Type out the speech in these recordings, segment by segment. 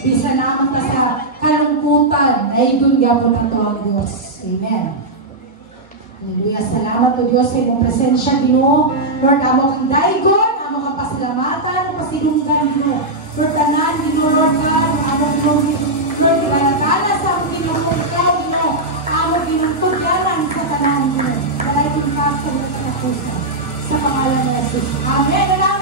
Bisa naman ta sa kalungkutan ay doon gawin na to ang Diyos. Amen. Hallelujah. Salamat to Diyos sa iyong presensya, Ginoo. Lord, amo kang daigon, amo kang pasalamatan, pasilunggan, Ginoo. Lord, tanan, Ginoo, Lord God, amo Ginoo, Lord, balagala sa among Ginoo, ikaw, Ginoo, amo Ginoo, tugyanan sa tanan, Ginoo. Walay kong kasalit sa pusa. Sa pangalan ng Jesus. Amen and amen.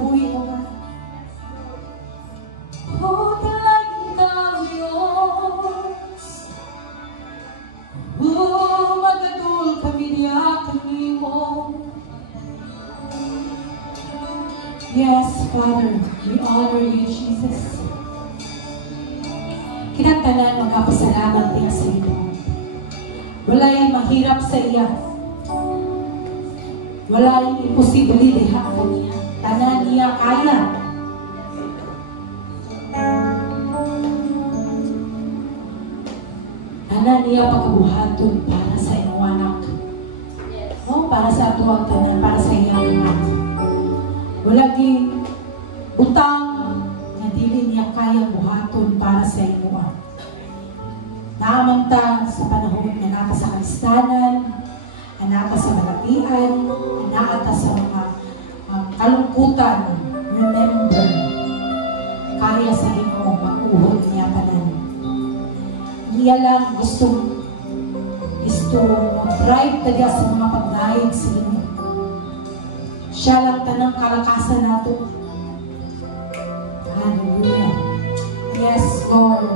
buhay mo ba? Oh, talagin ka, Diyos. Oh, magadol kami niya kanimo. Yes, Father, we honor you, Jesus. Kinatanan magpasalamat din sa iyo. Wala'y mahirap sa iya. Wala'y imposibilidad kanya. Tanan niya kaya. Tanan niya pagkabuhaton para sa iyong anak. No? Para sa ato ang tanan, para sa iyong anak. Wala'y utang na dili niya kaya buhaton para sa iyong. Naamanta sa panahon na naka sa kalistanan, naka sa malatian, naka sa mga kalungkutan. Remember, kaya sa iyong mag-uhod niya tanan. Niya lang gusto mag-drive taga sa mga pag-naig sa inyo. Siya lang tanang kalakasan nato. Hallelujah. Yes, Lord.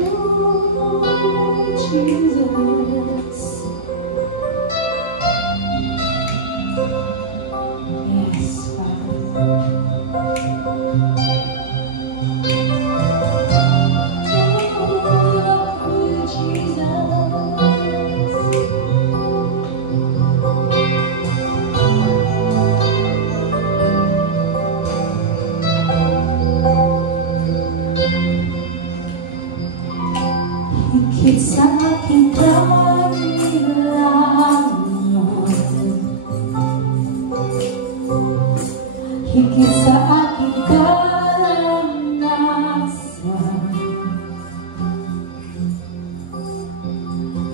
Oh, Jesus. Yes, Father. Higit sa aking kailangan, higit sa aking karanasan,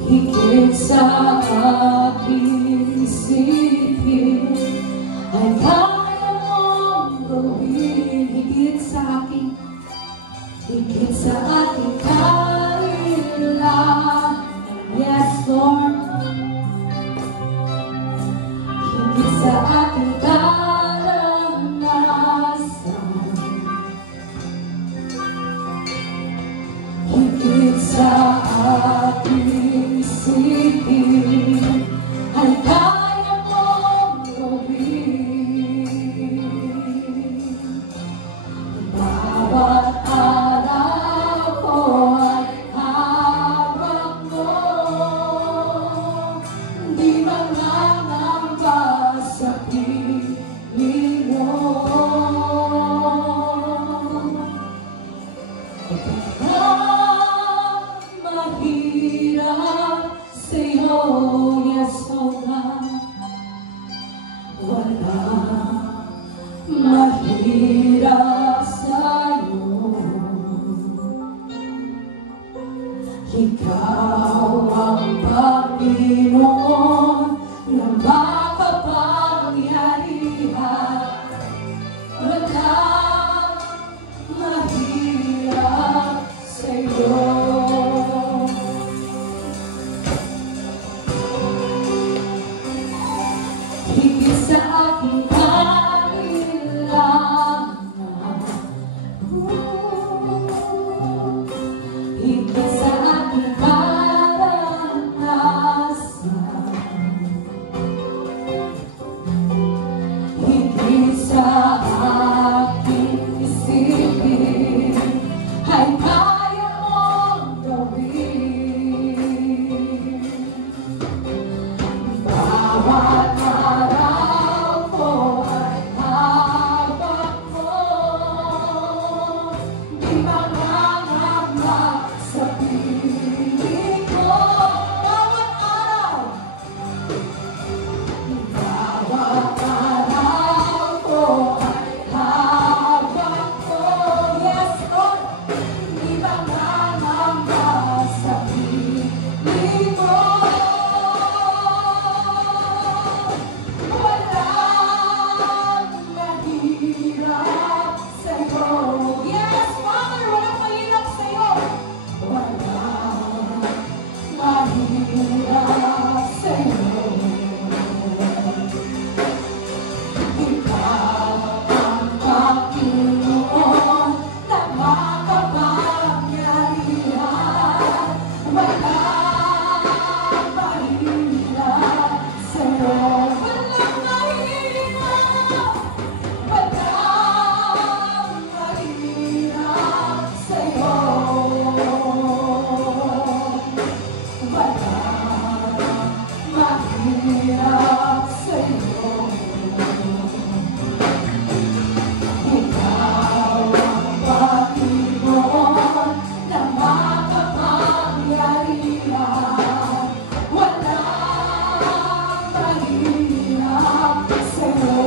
higit sa aking isipin, ay kaya mong gawin. Higit sa aking Yes, Lord. higit sa aking karanasan, mahirap sa'yo. Ikaw ang Panginoon na makapangyarihan. Walang mahirap sa'yo.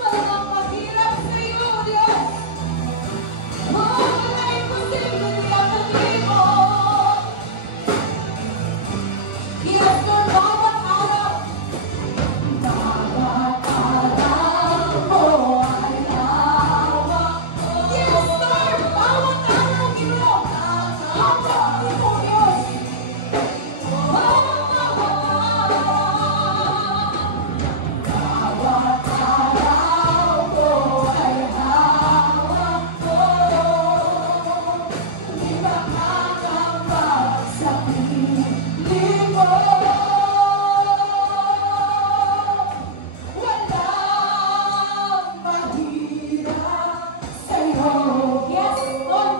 Walang mahirap sa'yo, Diyos. Walang imposible ang pag-ibig. Yes, Lord, bawat araw. Bawat araw mo ay hawak ko. Yes, Lord, bawat araw, Ginoo. Hawak mo, Diyos. Bawat araw mo ay hawak ko. Di makakambak sa piling mo. Walang mahirap sa'yo. Yes, Lord.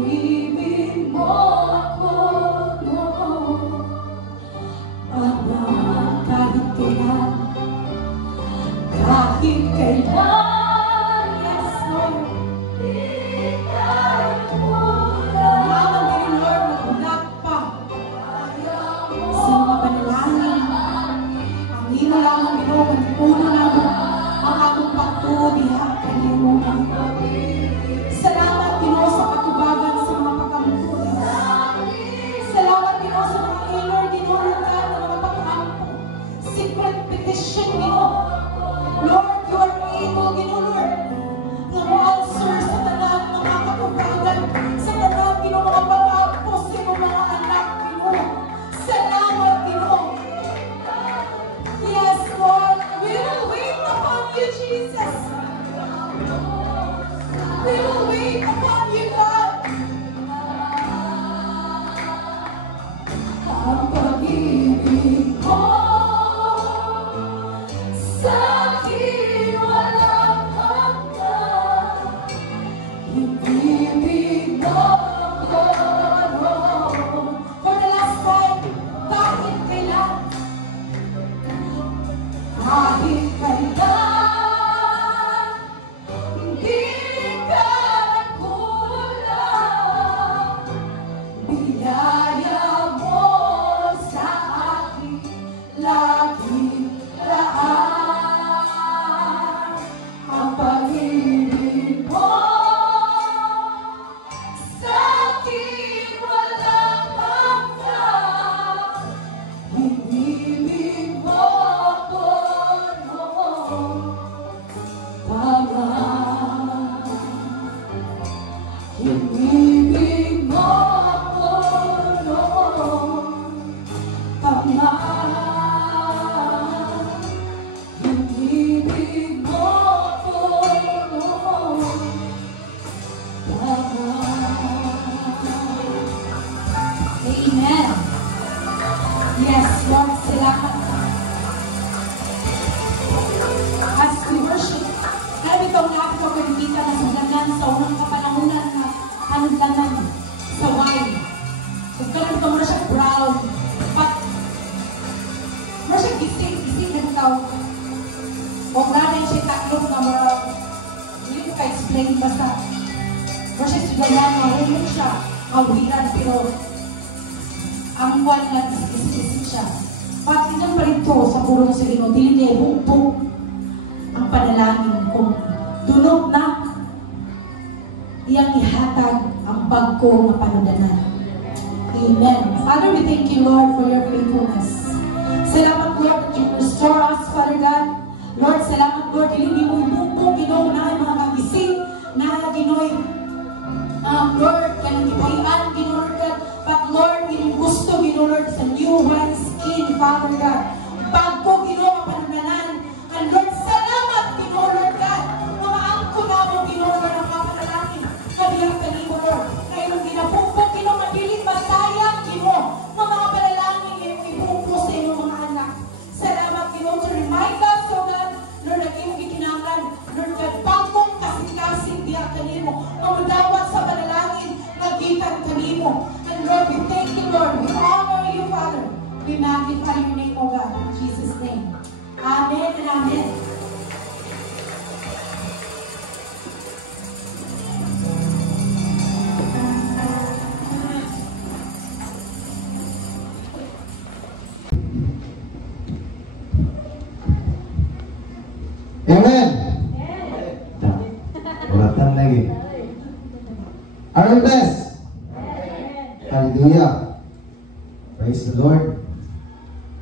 Pag-ibig mo ako noon, Ama, kahit kailan, kahit kailan, yes Lord, di tayo kulang. Naman din Lord, magulat pa sa mga panalangin. Ang ino lamang Ginoo, uno naman ang akong pagtudiha kanimo. Salamat Ginoo sa katubagan sa mga pagkamutulis. Salamat Ginoo sa mga inner dinulutan ng mga pagkampo. Secret petition Ginoo. Lord, you are able Ginoo Lord na mo-answer sa tanan ng mga katubagan, sa tanan Ginoo mga pagkampo sa iyong mga anak Ginoo. Salamat Ginoo. Yes Lord, we will wait upon you Jesus. We will wait upon you, God. Ang pag-ibig mo sa akin walang hanggan. Ibig mo ako noon. For the last time, kahit kailan, kahit kailan, hindi ka nagkulang. Biyaya mo sa akin laging daan. Ang pag-ibig mo sa akin walang hanggan. Ibig mo ako noon, Tama. Ibig mo ako noon, Tama. Ibig mo ako noon, Tama. Amen. Yes, Lord, salamat. As we worship, alam ikaw na ako pagkakita na sa ganan sa unang kapanahunan na panaglanan sa wine. Kung ganun ito muna siya brown, but muna siya gising na ikaw. Kung narin siya taklong na mura, hindi ko ka-explain basta. Muna siya sigayan, mahulog siya, awiran, pero ang wine na gising siya. Pati nang pa rin sa pulong sa Ginoo, dili niya bumbong ang panalangin kung dunog na iyang ihatag ang bagko na panudanan. Amen. Father, we thank you, Lord, for your faithfulness. Salamat, Lord, that you restore us, Father God. Lord, salamat, Lord, dili mo ibumbong Ginoo na mga kagising na Ginoo, Lord, kanang ipahian, Ginoo, Lord God. But Lord, inyong gusto, Ginoo, Lord, sa new wine skin, Father God. Bagko, Ginoo, panudanan. And Lord, salamat, Ginoo, Lord God. Mamaangko na mo, Ginoo, Lord, ang mga panalangin. Kabiyang kanimo, Lord. Na inyong ginapumpok, Ginoo, madilit, masayang, Ginoo. Mga panalangin, inyong ipupo sa inyong mga anak. Salamat, Ginoo, to remind us, oh God, Lord, na inyong gikinangan. Lord God, bagkong kasing-kasing biyak kanimo. Mamudawat sa panalangin, nagitan kanimo. And Lord, we thank you, Lord. We honor you, Father. We magnify your name, O God, in Jesus' name. Amen and amen. Amen. Uratan lagi. Are you blessed? Hallelujah. Praise the Lord.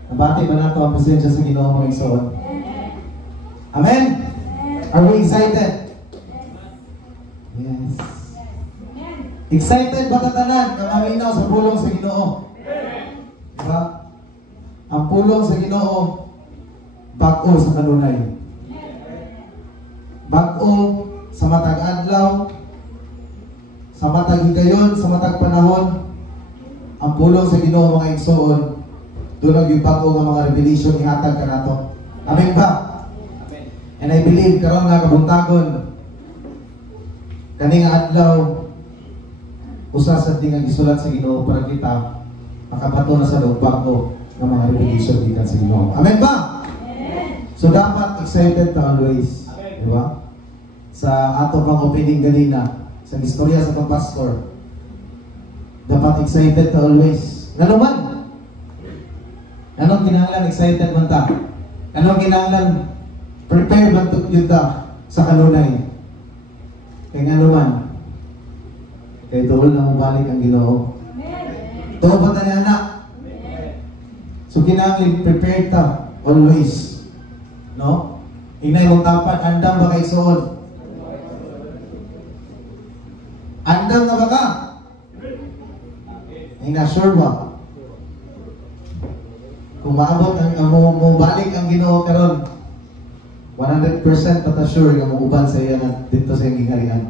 Nabati ba nato ang presensya sa Ginoo mga igsoon? Amen? Are we excited? Yes. Excited ba tatanan na maminaw sa pulong sa Ginoo? Diba? Ang pulong sa Ginoo, bag-o sa kanunay. Bag-o sa matag adlaw, sa matag higayon, sa matag panahon. Ang pulong sa Ginoo mga igsoon, doon yung bag-o nga mga revelation ihatag ka nato. Amen ba? Amen. And I believe karon nga kabuntagon kani nga adlaw usa sa tingag isulat sa Ginoo para kita makabato na sa lubak ko ng mga revelation gikan sa Ginoo. Amen ba? Amen. So dapat excited ka always, di ba? Sa ato pang opening ganina, sa istorya sa itong pastor, dapat excited ka always. Ano man? Anong kinahanglan excited man ta? Anong kinahanglan prepare man yun ta sa kanunay? Kaya nga naman, kaya doon na mabalik ang Ginoo. Ito ba tayo anak? So kinahanglan prepared ta always. No? Inay mong tapat, andam ba kay soon? Andam na ba ka? Ay na-sure ba? Kung maabot mo balik ang Ginoo karon, 100% pata-sure nga mo-uban sa iya dito sa iyang gingharian.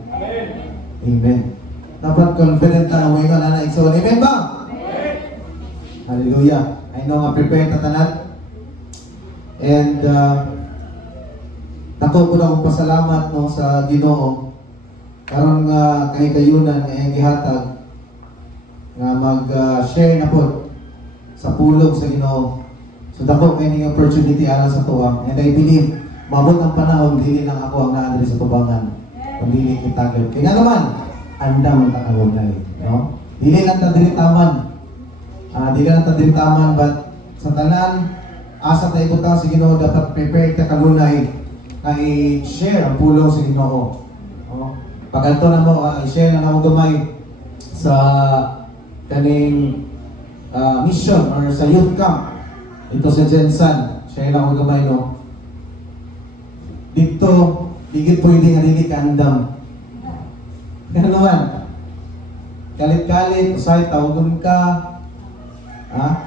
Amen. Dapat confident na mo ingon ana igsoon. Amen ba? Amen. Hallelujah. I know nga prepare ta tanan. And dako ko na akong pasalamat no sa Ginoo karon nga kay kayunan nga iyang gihatag nga mag-share na po sa pulong sa Ginoo. So dako kay ning opportunity alang sa tuwa. And I believe mabot ang panahon dili lang ako ang naandri sa tubangan. Kung dili kita gyud. Kaya naman andam ta kagunay, no? Dili lang ta diri taman. Dili lang ta diri taman but sa tanan asa tayo ta sa Ginoo dapat prepare ta kagunay kay share ang pulong sa Ginoo. No? Pagkanto na mo i-share na mo gamay sa kaning mission or sa youth camp ito sa Jensen. Share na mo gamay no. Dito digit pwede nga dili ka andam. Ano naman? Kalit-kalit, usay tawagon ka.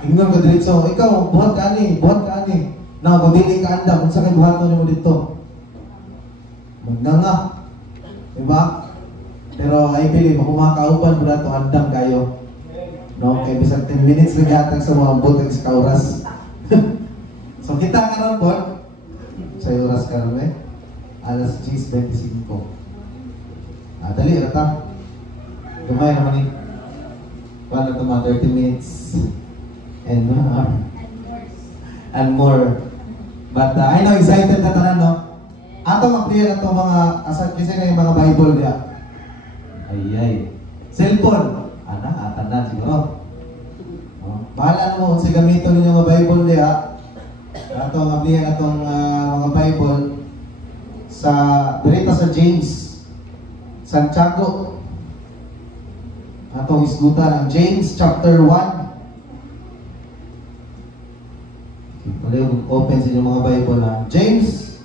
Ingon ka diretso, ikaw buhat ka ani. Na kung dili ka andam, unsa kay buhaton nimo dito? Magnanga. Diba? Pero I believe kung makauban mo na ito andam kayo. No, kay bisag 10 minutes na gatag sa mga butang sa kauras. So kita karon po sa oras karon alas 6:25. Dali rata. Gamay naman ni. Wala ito mga 30 minutes. And more. But I know excited na tanan, no? Ato mag-clear na ito mga asat kasi na yung mga Bible niya. Ay. Cellphone. Tanan siguro. Bahala mo kung si gamito ninyo mga Bible niya. Ato mag-clear na itong mga Bible sa direta sa James. Santiago. Atong isgutan ang James chapter 1. Open sa inyong mga Bible na. James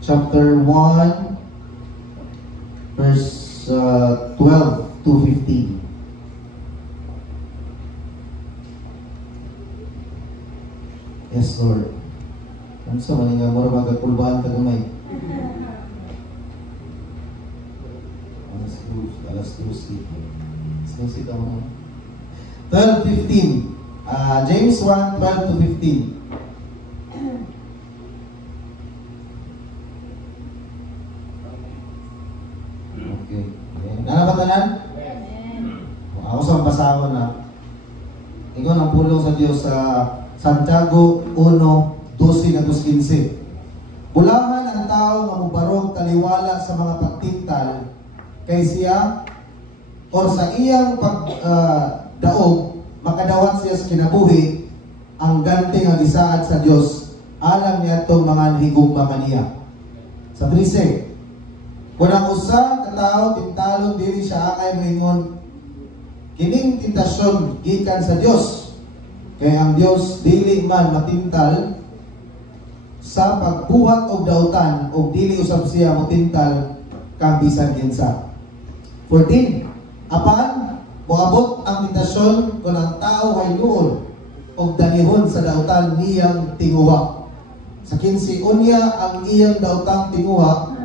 chapter 1 verse 12 to 15. Yes, Lord. Ano sa maninga mo magagpulbaan ka gamay? Alas 12 ako. 12:15. James 1, 12 to 15. Okay. Nanabatanan? Ako sa basahon na. Ikaw ang pulong sa Diyos sa Santiago 1:12 na 15. Bulahan ang tao nga mubarog taliwala sa mga pagtintal kay siya or sa iyang pagdaog makadawat siya sa kinabuhi ang ganti nga gisaad sa Dios alang niya itong mga higugma kaniya. Sa 13, kung ang usa ka tao tintalon dili siya angay moingon kining tentasyon gikan sa Dios kay ang Dios dili man matintal sa pagbuhat og dautan og dili usab siya motintal kang bisan kinsa. 14. Apan moabot ang tentasyon kung ang tao ay luol og danihon sa dautan niyang tinguha. Sa 15, unya ang iyang dautang tinguha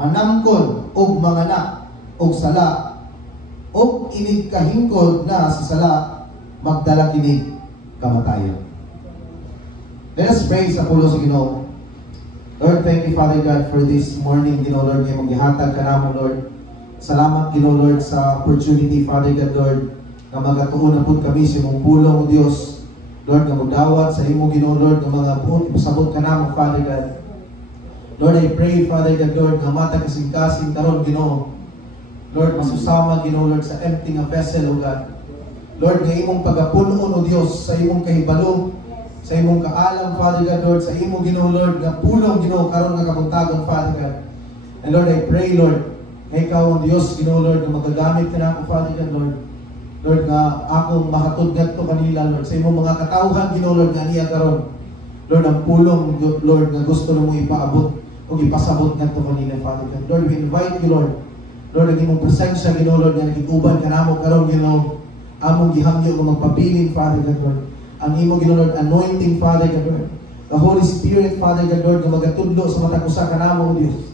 manamkon og manganak og sala og inig kahingkod na sa sala magdala kinig kamatayon. Let us pray sa pulo sa Ginoo. Lord, thank you, Father God, for this morning, Ginoo, Lord, ngayon maghihatag ka namo, Lord. Salamat, Ginoo Lord, sa opportunity, Father God, Lord, na magatuon na po kami sa imong pulong, O Dios. Lord, nga magdawat sa imo, Ginoo Lord, ng mga buot, ipasabot ka namo, Father God. Lord, I pray, Father God, Lord, nga mata kasing-kasing karon, Ginoo. Lord, masusama, Ginoo Lord, sa empty nga vessel, O God. Lord, nga imong pagapunon, O Dios, sa imong kahibalo, sa imong kaalam, Father God, Lord, sa imong, Ginoo Lord, nga pulong, Ginoo, karon nga kabuntagon, Father God. And Lord, I pray, Lord, nga ikaw ang Diyos, Ginoo Lord, nga magagamit ka na ako, Father God, Lord. Lord, nga akong makatod ngadto kanila, Lord, sa imong mga katawhan, Ginoo Lord, nga niya karon. Lord, ang pulong, Lord, nga gusto na mo ipaabot o ipasabot ngadto kanila, Father God. Lord, we invite you, Lord. Lord, ang imong presensya, Ginoo Lord, nga nagituban ka namo karon, Ginoo. Among gihangyo nga magpabiling, Father God, Lord. Ang imong, Ginoo Lord, anointing, Father God, Lord. The Holy Spirit, Father God, Lord, nga magatudlo sa matag usa ka namo, Dios.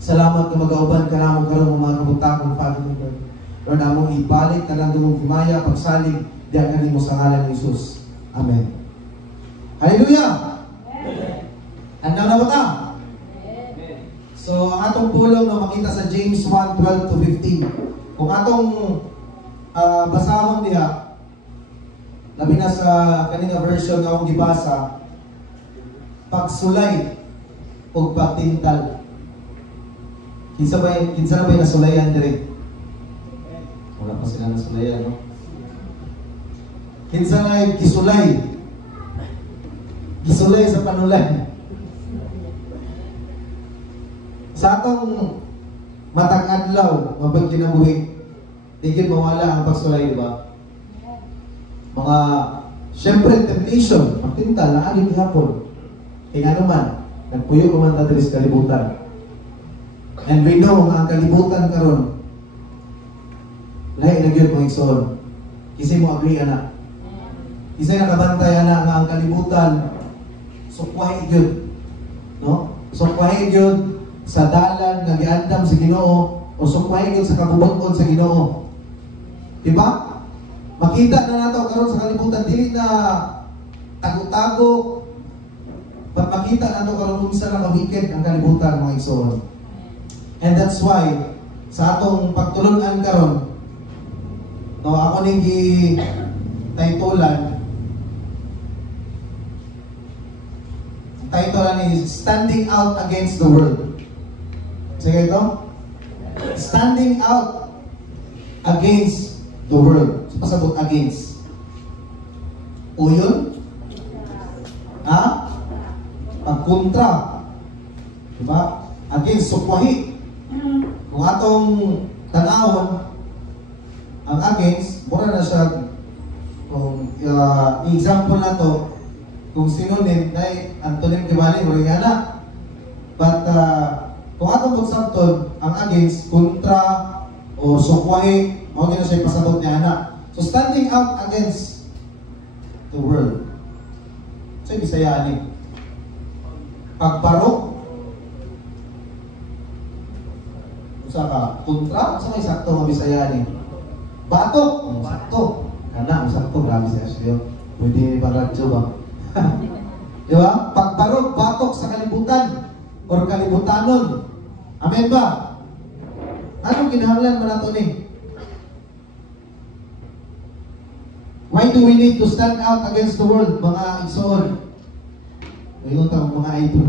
Salamat na mag-auban ka namo karon mga kabuntagon, Father God, Lord. Lord, among ibalik ka lang dumong himaya, pagsalig, diyan kanimo sa ngalan ni Jesus. Amen. Hallelujah! Handa na ba ta? So, ang atong pulong na makita sa James 1:12-15. Kung atong basahon diha, labi na sa kanina version nga akong gibasa, pagsulay o pagtintal. Kinsa na ba yung nasulayan dire? Wala pa sila nasulayan, no? Kinsa na yung gisulay? Gisulay sa panulay. Sa atong matag adlaw, mabag kinabuhi, tigil mawala ang pagsulay, di ba? Mga, syempre, temptation, pagtintal, naagin hapon. Kaya naman, nagpuyo ko man tatris kalibutan. And we know nga ang kalibutan karon, lahi na gyud mo igsoon. Kisay mo agree ana. Kisay nakabantay ana nga ang kalibutan sukwahi gyud, no? Sukwahi gyud sa dalan nga giandam sa Ginoo o sukwahi gyud sa kabubag-on sa Ginoo. Diba? Makita na nato karon sa kalibutan dili na tago-tago. But makita na nato karon unsa na mabikid ang kalibutan, mga igsoon. And that's why sa atong pagtulon-an karon, no, ako ning gi-titulan, is Standing Out Against the World. Sige ito? Standing out against the world. So, pasabot against. O yun? Ha? Pagkontra. Diba? Against, sukwahi. Kung atong tanawon, ang against, mura na siya, kung example na to, kung synonym, dahil antonym kibali, murigana. But, kung atong pagsabton, ang against, kontra, o sukwahi, o gina siya pasabot niya na. So, standing out against the world. So, Bisaya ni. Pagbarok, usa ka kontra, sa may sakto nga Bisaya ni. Batok, sakto. Kana, sakto, grabe siya. Pwede ba radyo ba? Di ba? Pagbarok, batok sa kalibutan or kalibutanon. Amen ba? Anong kinahanglan mo na ito ni? Why do we need to stand out against the world, mga igsoon? Ngayon tawag mga idol.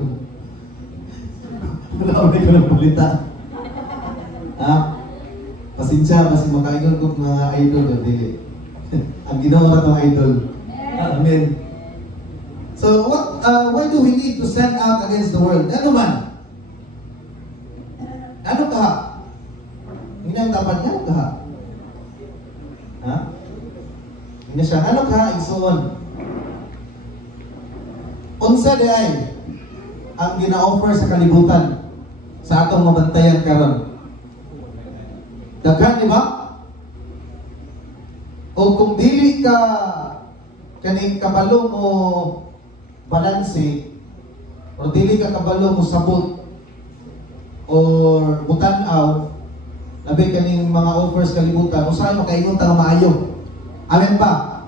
Wala ko ng balita. Ha? Pasensya, kasi makaingon ko mga idol. Dili. Ang ginawa na itong idol. Amen. So, why do we need to stand out against the world? Ano man? Ano ka? Hindi na dapat niya ka? Ha? Hindi siya. Ano ka? Igsoon. Unsa di ay ang gina-offer sa kalibutan sa atong mabantayan karon? Daghan, di ba? O kung dili ka kaning kabalo mo balanse, o dili ka kabalo mo sabot or butanaw, labi kaning mga offers kalibutan, usahay makaingon ta nga maayo. Amen ba?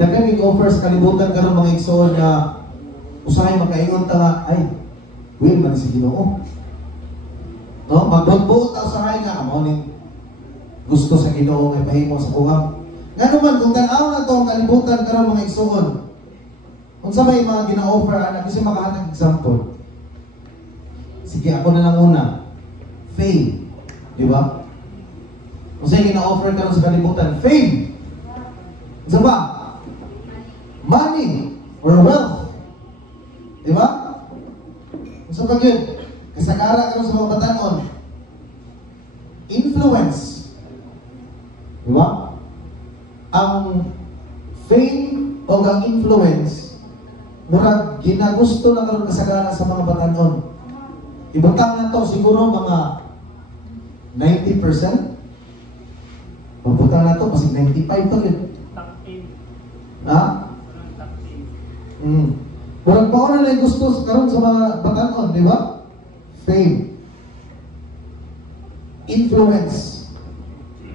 Daghan ning offers kalibutan karon mga igsoon na usahay makaingon ta nga, ay, will man si Ginoo. No, magbot-buot ang sahay nga amo ning gusto sa Ginoo nga ipahimo sa kuha. Ngano man kung tan-aw na to ang kalibutan karon mga igsoon. Unsa may mga gina-offer ana kasi makahatag example. Sige, ako na lang una. Fame. Di ba? Unsa gina-offer karon sa kalibutan? Fame. Unsa ba? Money or wealth. Di ba? Unsa pa gyud? Kasagara karon sa mga batan-on. Influence. Di ba? Ang fame o ang influence murag ginagusto na karon kasagara sa mga batan-on. Ibutang na to siguro mga 90%. Mabutang na to kasi 95 pa yun. Ha? Murag pa na lang gusto karon sa mga batan-on, di ba? Fame. Influence.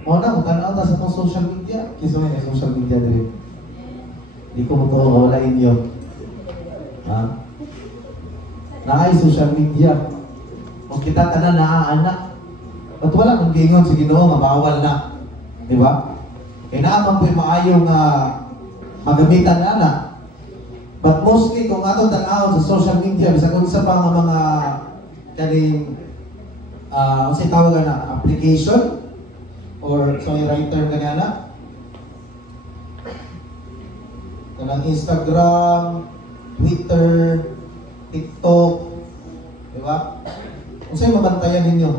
O na, tanaw ta sa mga social media. Kiso may social media dili. Di ko mo ito wala inyo. Ha? Naay social media. O kita tanan naaanak. At wala kung gingon sa Ginoo, mabawal na. Di ba? Kaya naman po'y maayong magamitan na na. But mostly, kung atong tanaw sa social media, bisa kung isa pa mga kaning kasi tawag na application or songwriter ka na kanang Instagram, Twitter, TikTok, di ba? Kung sa'yo mabantayan ninyo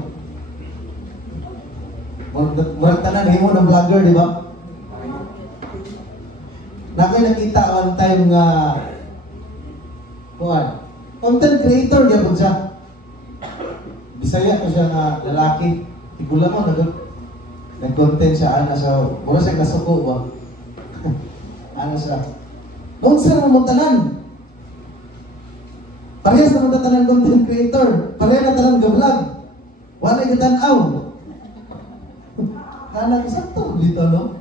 murag tanan himo ng vlogger, di ba? Nakoy nakita one time nga content creator niya po siya. Bisaya ko siya nga lalaki. Tigula mo, nag-content siya, ana siya, mura siya nasuko ba? Ano siya? Kung saan mo tanan? Parehas na mo tanan content creator. Parehas na tanan ga-vlog. Wala yung tanaw. Kala ko sakto, dito, no?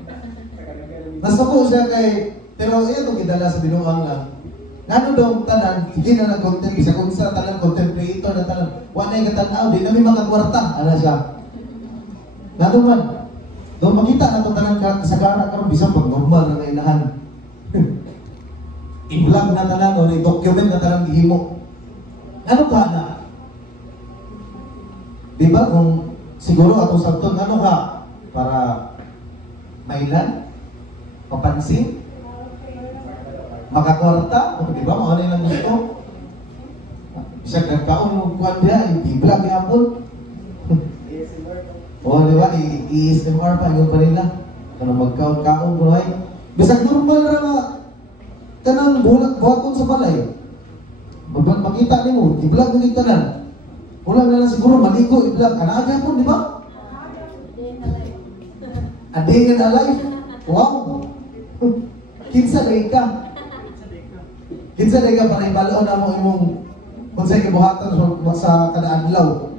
Nasuko siya kay, pero ito gidala sa binuang lang. Nano dong tanan, hindi na nag-content, isa kung sa tanan content creator na tanan, wala yung katanaw, di namin makagwarta, ano siya. Nano man, doon makita na itong tanan kasagara ka, bisang pag normal na kailahan. I-vlog na tanan, o i-document na tanan gihimo. Ano ka na? Diba kung siguro atong sabton, ano ka? Para mailan? Papansin? Makakwarta, o di ba, mga lang gusto. Isang nagkaon mo kuwan niya, i-vlog yapon. O di ba, i-SMR pa, yun pa nila. Kano magkaon-kaon, bro, ay. Bisag normal na nga, kanang buhaton sa balay. Makita niyo, i-vlog mo dito na. Wala na lang siguro, maligo, i-vlog. Ano yapon, di ba? A day in a life. Wow! Kinsa day ka. Kinsa day ka para ibalaw na mo imong kung sa'y kibuhatan sa kadaadlaw.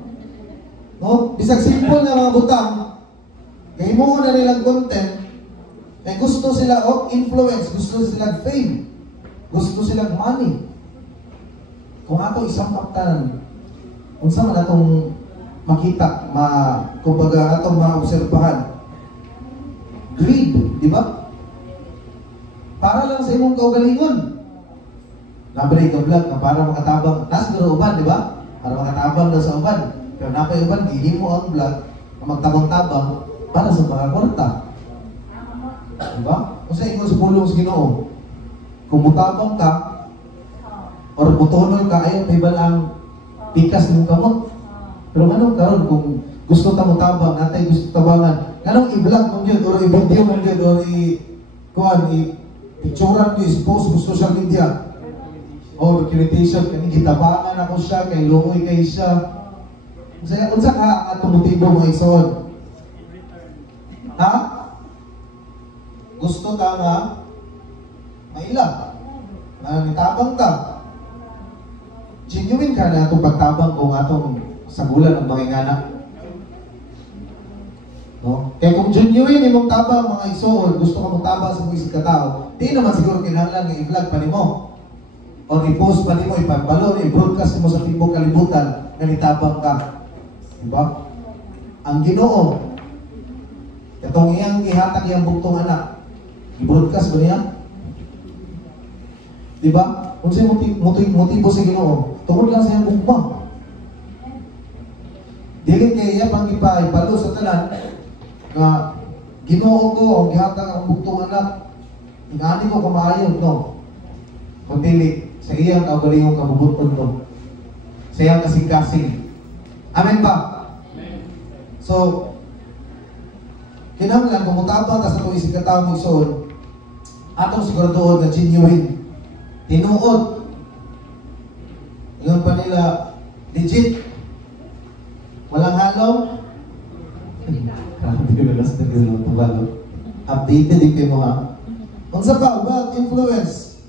No? Bisag simple nga mga butang, kaya mo na nilang content, kaya gusto sila of influence, gusto sila fame, gusto sila money. Kung ato isang kaptan, kung saan man atong makita, kumbaga atong maobserbahan, greed, di ba? Para lang sa imong kaugalingon. Nabray ka vlog na para makatabang. Nasa gano'n uban, di ba? Para makatabang na sa uban. Pero napay uban, gihimo ang vlog na magtabang-tabang para sa mga kwarta. Di ba? Kung sa ingon sa pulong sa Ginoo, kung mutabang ka, or mutunol ka, ayaw may balang pikas ng kamot. Pero anong karon kung gusto ta mutabang, natay gusto tabangan, anong i-vlog mo yun, or i-video mo yun, or i-picturean mo, i-post mo social media, or documentation, kani gitabangan ako siya, kay luoy kay siya. Unsa ka atong motibo mo igsoon? Ha? Gusto ta nga maila. Nitabang ta. Genuine ka na itong pagtabang kung atong sagulan ng mga ingana. No? Kaya kung genuine imong tabang mga igsoon, gusto ka mong tabang sa mga isip katao, di naman siguro kinahanglan nga i-vlog pa nimo. O i-post pa nimo, ipagbalon, i-broadcast mo sa tibok kalibutan na nitabang ka. Diba? Ang Ginoo, katong iyang gihatag iyang bugtong anak, i-broadcast ba niya? Diba? Kung sa'yo motibo sa Ginoo, tungkol lang sa iyang bugtong. Dili kay iya pang ipalo sa tanan nga Ginoo ko ang gihatag ang bugtong anak. Ingani ko kamayon no. Kundi sa iyang kaugalingong kabubuton to. Sa iyang kasing-kasing. Amen ba? Amen. So, kinahanglan kung mutapa ka sa tuwing sikataw mo igsoon, atong siguraduon na genuine. Tinuod. Yun pa nila, legit. Walang halo. Updated din kayo mo ha. Kung sa pa, wealth, influence,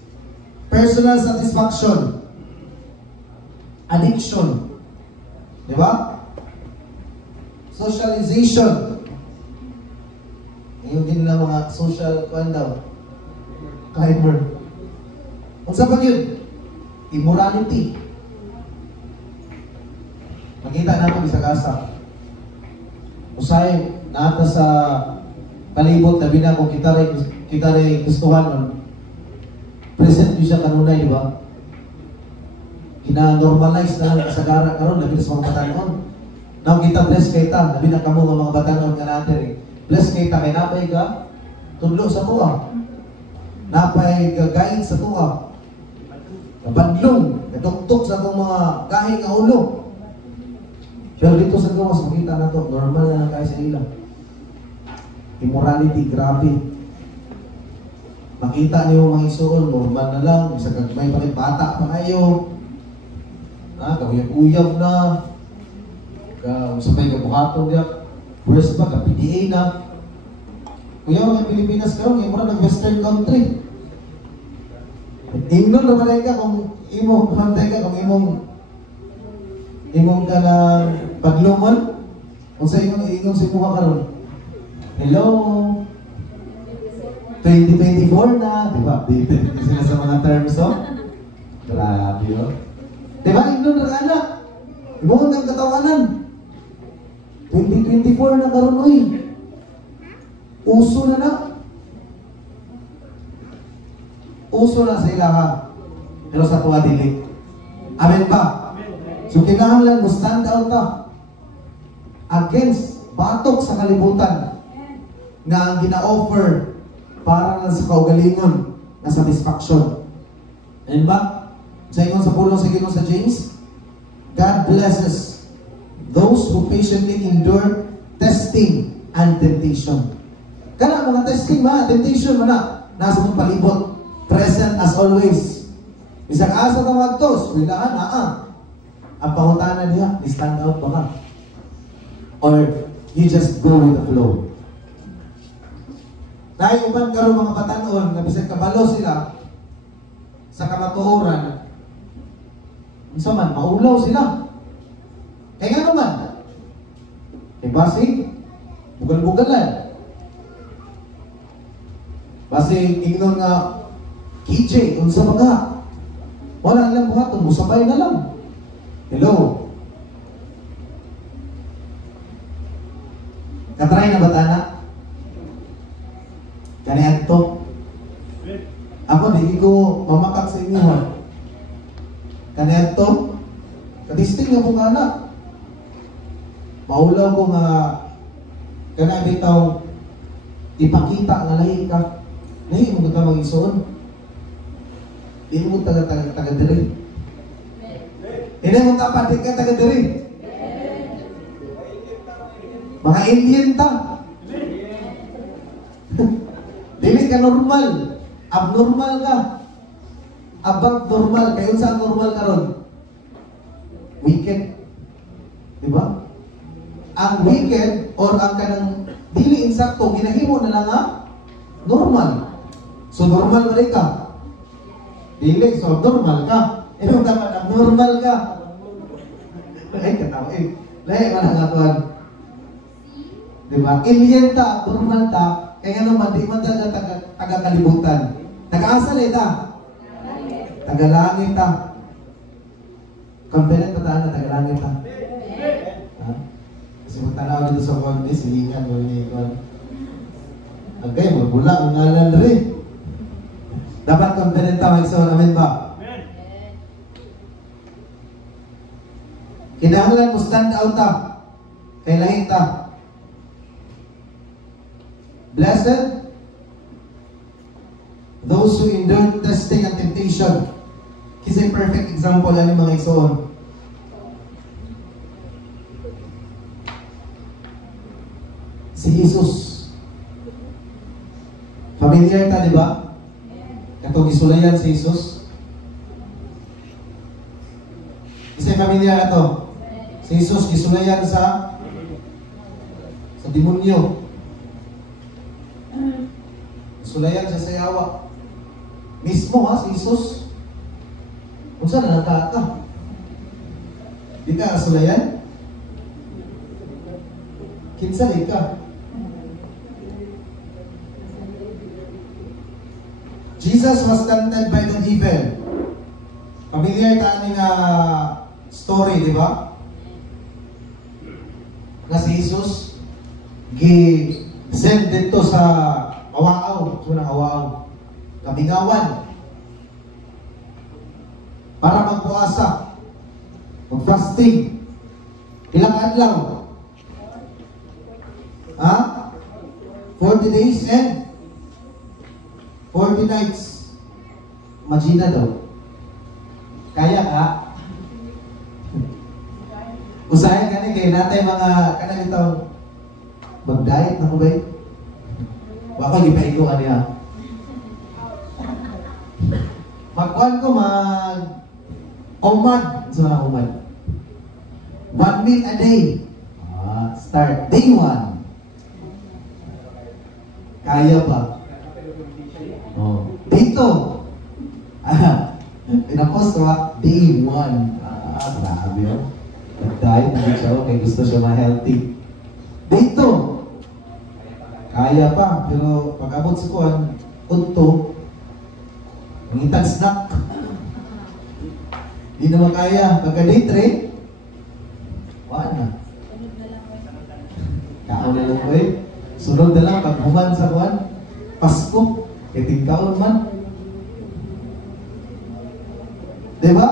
personal satisfaction, addiction, di ba? Socialization. Yung din na mga social daw. Climber. Kung sa pa yun, immorality. Makita natin sa kasa. Usay, nata sa palibot na binako kita rin gustuhan nun. Present yun siya kanunay, di ba? Ina-normalize na lang kasagara karon labi sa mga batanon. Now kita bless kay ta, labi na kamo nga mga batanon nga natin eh. Bless kay ta kay napay ka tudlo sa tuwa. Napay gagain sa tuwa. Kabadlong, kaduktok sa akong mga gahi nga ulo. Pero dito sa gawas, makita na to, normal na lang kayo sa ilang. Immorality, grabe. Makita niyo mga isuon, normal na lang, bisa may pakit bata pa kayo. Kawiyag-uyag na. Sabay kabuhaton niya. Worst pa, ka-PDA na. Kuya, mga Pilipinas ka, ngayon mo na nag-western country. Ingnon na malay ka kung imong ka ng pagluman, kung sa ingon sa imuha ka ron. Hello? 2024 na, di ba? Updated sila sa mga terms, no? Grabe, no? Di ba? Ingnon na anak. Imuha kang katawanan. 2024 na karon oy. Uso na na. Uso na sa ilaha. Pero sa tuwa dili. Amen ba? So kinahanglan mo stand out ta against batok sa kalibutan nga ang gina-offer para lang sa kaugalingon na satisfaction. Amen ba? Sa ingon sa pulong sa Ginoo sa James, God blesses those who patiently endure testing and temptation. Kana mga testing ba, temptation man na nasa mong palibot, present as always. Bisag asa ka magtos, wilaan ang pangutanan niya, stand out ba ka? Or you just go with the flow? Dahil uban karon mga batanon na bisag kabalo sila sa kamatuoran, unsa man maulaw sila. Kaya nga naman, basi, bugal-bugalan. Basi, ingnon nga, KJ, unsa ba ka? Wala lang buhaton, musabay na lang. Hello? Katry na ba tanak? Kanihan to? Ako, di ko mamakak sa inyo. Kanihan to? Kadisting nga po nga anak. Maulaw ko nga kana bitaw ipakita nga lahi ka. Lahi mo ka mag-isuon. Di mo taga-diri. Hindi mo tapat, di ka taga-diri. Mga Indian ta. Dili ka normal. Abnormal ka. Abnormal. Kayo saan normal ka ron? Wicked. Diba? Ang wicked or ang kanang dili insakto, ginahimo na lang normal. So normal ba ka? Dili, so normal ka. Ito dapat abnormal ka. Ay, katawa eh. Lahi man ang atuan. Diba? Alien ta, normal ta. Kaya naman, di man taga-kalibutan. Taga-asal eh ta. Taga-langit ta. Confident pa taan na taga-langit ta. Kasi magtanaw dito sa konti, silingan mo ni Ikon. Agay, magbula ang ngalan rin. Dapat confident tayo sa namin ba? Kinahanglan mo stand out ta. Kay lain ta. Blessed those who endure testing and temptation. Kasi perfect example lang yung mga igsoon. Si Jesus. Familiar ta, di ba? Katong isulayan si Jesus. Kasi familiar ito. Si Jesus isulayan sa demonyo. Isulayan siya sa yawa. Mismo ha, si Jesus. Kung saan na nakaka? Di ka isulayan? Kinsa ka? Jesus was tempted by the devil. Familiar ta ni nga story, di ba? Nga si Jesus gi-send dito sa awaaw, sunang awaaw, kamingawan, para magpuasa, mag-fasting. Ilang adlaw? Ha? 40 days and 40 nights. Imagine daw. Kaya ka? Usahin ka ni kay natay mga kanang itong mag-diet na ko ba? Baka di pa ikuan niya. Magkuhan ko umad. Sa mga umad. 1 meal a day. Start. Day 1. Kaya pa. Dito. Pinapos ko day 1. Grabe yun. Nag-diet na siya. Okay, gusto siya ma-healthy. Dito. Kaya pa. Pero pag abot sa kuhan, unto, mangitag snack. Di naman kaya. Pagka-day 3, wala na. Kaon na lang ko eh. Sunod na lang pag human sa kuhan. Pasko. Kaon man. Diba?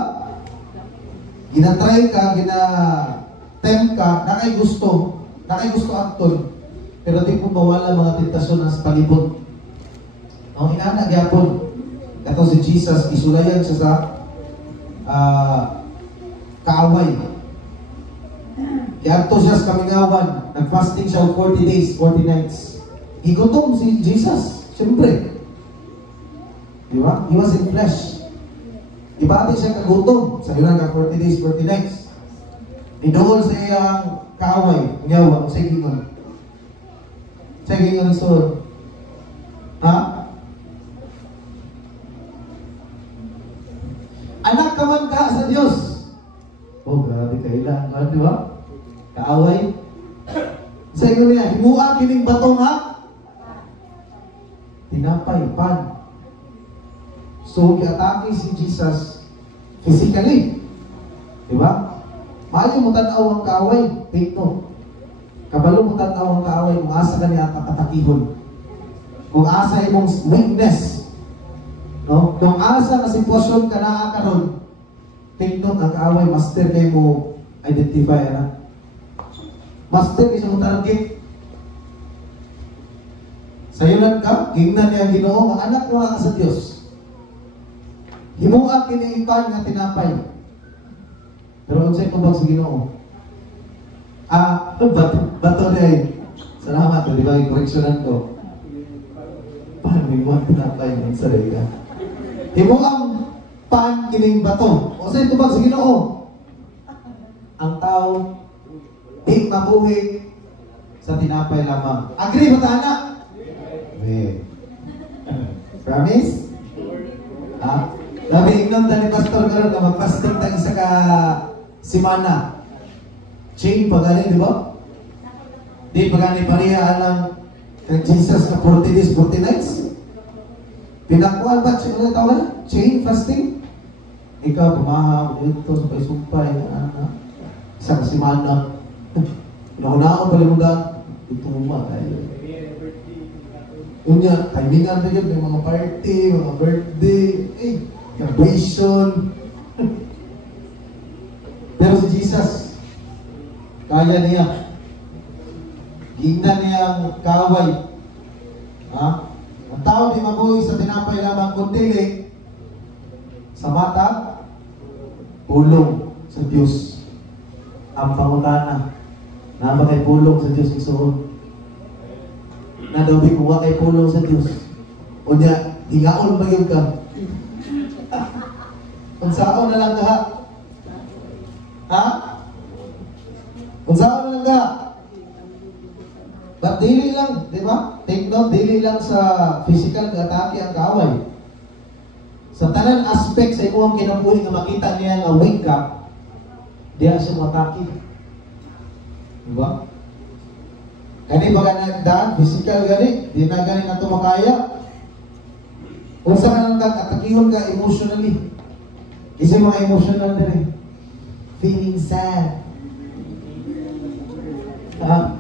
Ginatry ka, gina-tempt ka, nakay gusto akton. Pero di po mawala mga tentasyon sa palibot. Ang inana gyapon. Kato si Jesus, isulayan siya sa kaaway. Kaya siya sa kamingawan, nag-fasting siya 40 days, 40 nights. Igutom si Jesus, siyempre. Diba? He was in flesh. Ibati siya kagutom. Sa ilang ka 40 days, 40 nights. Nidool sa iyang kaaway. Nyawa, sa gingon. Sa gingon so. Ha? Anak ka man ka sa Diyos. Oh, grabe kailangan. Di ba? Kaaway. Sa gingon niya, himuha kining batong ha? Tinapay, pan. So, i-atake si Jesus physically. Diba? Maayo mo tanaw ang kaaway. Take no. Kabalo mo tanaw ang kaaway, kung asa ka niya katakihon. Kung asa imong weakness. No? Kung asa na sitwasyon ka na karon, take note ang kaaway, master kayo mo identify na. Master kayo mo target. Sayunan ka, gingnan niya ang Ginoo, ang anak mo ka sa Diyos. Himuak kiniipan nga tinapay. Pero unsay tubag sa Ginoo? Bato rin. Salamat, di ba? I-correctionan ko. Paano himuak tinapay? Magsari ka. Himuak pan kining bato. Unsay tubag sa Ginoo? Ang tao, di mabuhi sa tinapay lamang. Agree ba ta, anak? Okay. Promise? Ha? Labi ignon tani pastor karon ka mag-fasting tag isa ka semana. Chain pagani, di ba? Di pagani pareha ng kay Jesus na 40 days, 40 nights. Pinakuan ba siya tawag? Chain fasting. Ikaw pumahaw dito sa sumpay isa ka semana. Nahunaon palimutan, ituma tayo. Unya, timingan na yun, may mga party, mga birthday, graduation. Pero si Jesus, kaya niya. Gingnan niya ang kaway. Ha? Ang tao di mabuhay sa tinapay lamang kundi sa mata, pulong sa Diyos. Ang pangutana, na ba kay pulong sa Diyos isuon? Na daw di kuha kay pulong sa Diyos. O niya, hingaon ba yun ka? Unsaon na lang ka ha? Ha? Unsaon na lang ka? But dili lang, di ba? Take note, dili lang sa physical atake ang kaaway. Sa tanan aspect sa imong kinabuhi nga makita niya nga wake up, diya siya matake. Di ba? Kani baga nagdaan, physical gani, di na gani na ito makaya. Unsa ka nang katakihon ka emotionally. Isa mga emotional na rin. Feeling sad. Ha?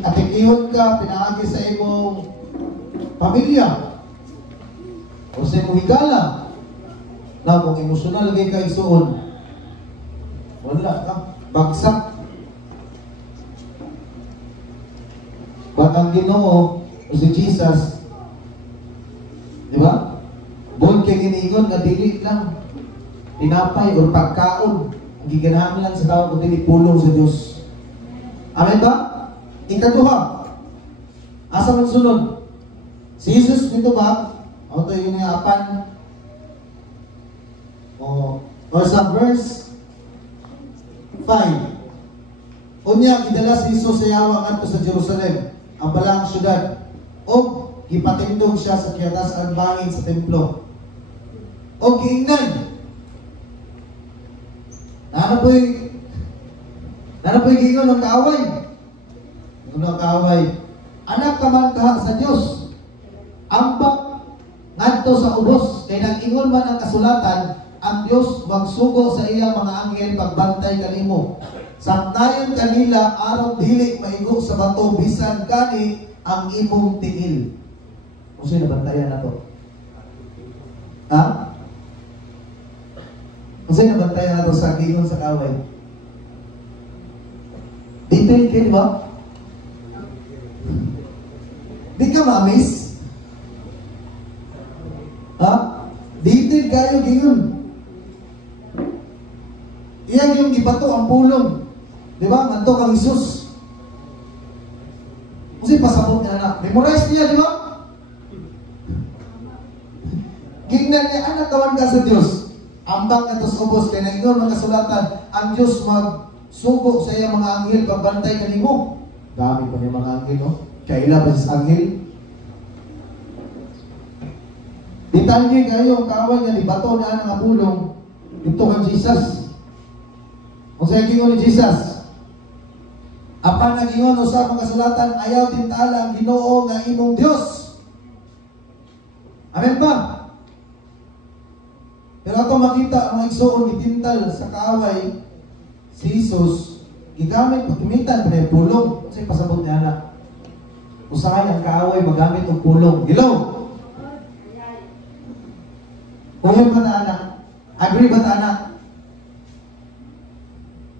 Atikihon ka, pinaagi sa imong pamilya. O sa imong higala. Na kung emotional lagi ka isuon, wala ka. Bagsak. Ba't ang Ginoo o si Jesus, di ba? Buwan kay giniingon na dili lang tinapay o pagkaon ang giganahan lang sa tao kung dili pulong sa Diyos. Amen ba? Ikaduha, asa man sunod? Si Jesus dito ba? O ito yung apan. O sa verse 5. Unya, gidala si Jesus sa yawa ngadto sa Jerusalem, ang balang syudad. O gipatindog siya sa kiyatas-an bangin sa templo. O giingnan. Nana po'y giingon ng kaaway. Ang kaaway. Anak ka man kaha sa Diyos. Ambak ngadto sa ubos. Kay nag-ingon man ang kasulatan, ang Diyos magsugo sa iyang mga anghel pagbantay kanimo. Saknayon kanila aron dili maigo sa bato bisan gani ang imong tingil. Kung sino bantayan na to? Ha? Kung sino bantayan na to sa gigon sa kaway? Detail kayo, di ba? Di ka ma-miss? Ha? Detail kayo gigon. Iyan yung gibato ang pulong. Di ba? Manto kang Isus. Kasi pasabot niya na. Memorize niya, di ba? Gingnan niya, anak kawan ka sa Diyos. Ambang na ito sa ubos. Kaya nag-ingon mga kasulatan, ang Diyos magsugo sa iya mga anghel pagbantay kanimo. Dami pa niya mga anghel, no? Kaila pa sa anghel. Detalye kayo ang kawan niya, di bato na ang pulong. Ito kang Jesus. Kung sa'yo kingon ni Jesus, apan nag-ingon usap ang kasulatan, ayaw tintala ang Ginoo nga imong Diyos. Amen ba? Pero ato makita ang mga igsoon itintal sa kaaway si Jesus, gigamit pagkimitan pa niya pulong. Kasi pasabot niya na, usahay ang kaaway magamit ng pulong. Hello? Kung yun ba na anak? Agree ba na anak?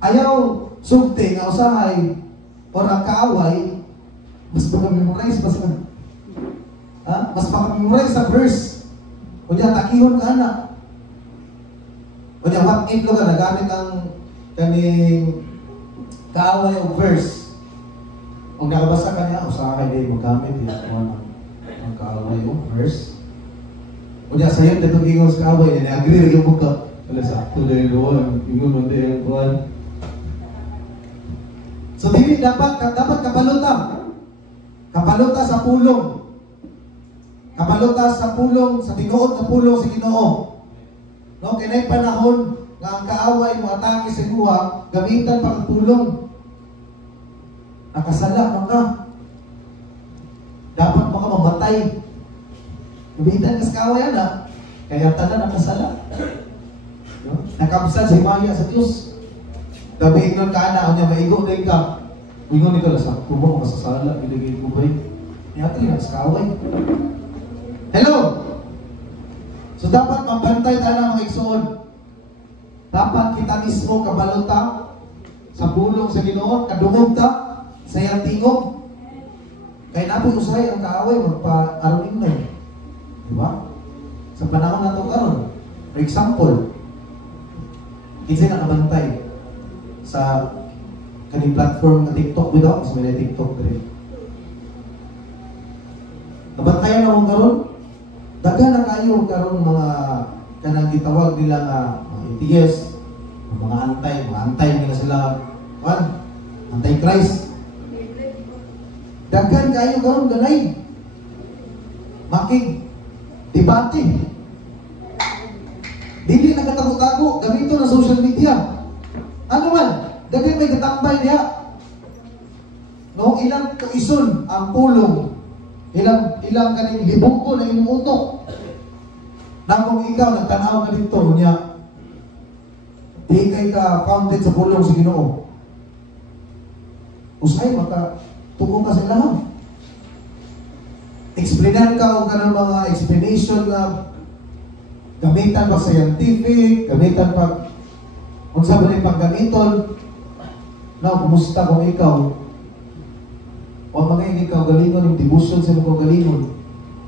Ayaw sugti nga usahay o ang kaaway, mas makamemorize pa sa mas makamemorize sa verse. O niya, takihon ka anak. O niya, what if ka nagamit ang kaning kaaway o verse. Kung nakabasa ka niya, usahay din magamit ang kaaway o verse. O niya, sa'yo, dito gingon sa kaaway, na-agree rin yung buka. Alas, sakto dahil doon, gingon mo dahil doon. So, dili dapat kapaluta. Kapaluta sa pulong. Kapaluta sa pulong, sa tinuod na pulong sa Ginoo. No, kinay panahon nga ang kaaway mo atake sa buha, gamitan pang pulong. Nakasala man ka. Dapat mga mamatay. Gamitan ka sa kaaway na. Kaya tanan nakasala. No? Nakabsat si Maya sa Diyos. Tabi nun ka na, niya maigo din ka. Ingon ni ka, lasakto mo, masasala, ilagay ko ba yun? Yata yun, skaway. Hello! So dapat mabantay tayo ng mga igsoon. Dapat kita mismo kabalota sa bulong sa Ginoo, kadungog ta sa iyang tingog. Kaya napoy usay ang kaaway, magpa-arunin na yun. Diba? Sa panahon na ito karon, for example, kinsa na kabantay sa kaning platform na TikTok bitaw, sa may TikTok rin. Kabantayan na mo karon, daghan na kayo karon mga kanang gitawag nila nga mga atheist, mga antay nila sila, anti-Christ. Daghan kayo karon ganay. Making debate. Dili nakatago-tago gamito na social media. Ano man, daghan may katambay niya. No, ilang kaison ang pulong. Ilang kaning libong ko na inuutok. Na kung ikaw nagtanaw ka dito niya, di kay ka founded sa pulong sa Ginoo. Usay maka tuko ka sa ilahan. Explainan ka o ka ng mga explanation na gamitan pa scientific, gamitan pa kung sabi na paggamiton. Now, kumusta kung ikaw? O mga ikaw galingon yung devotion sa mga galingon.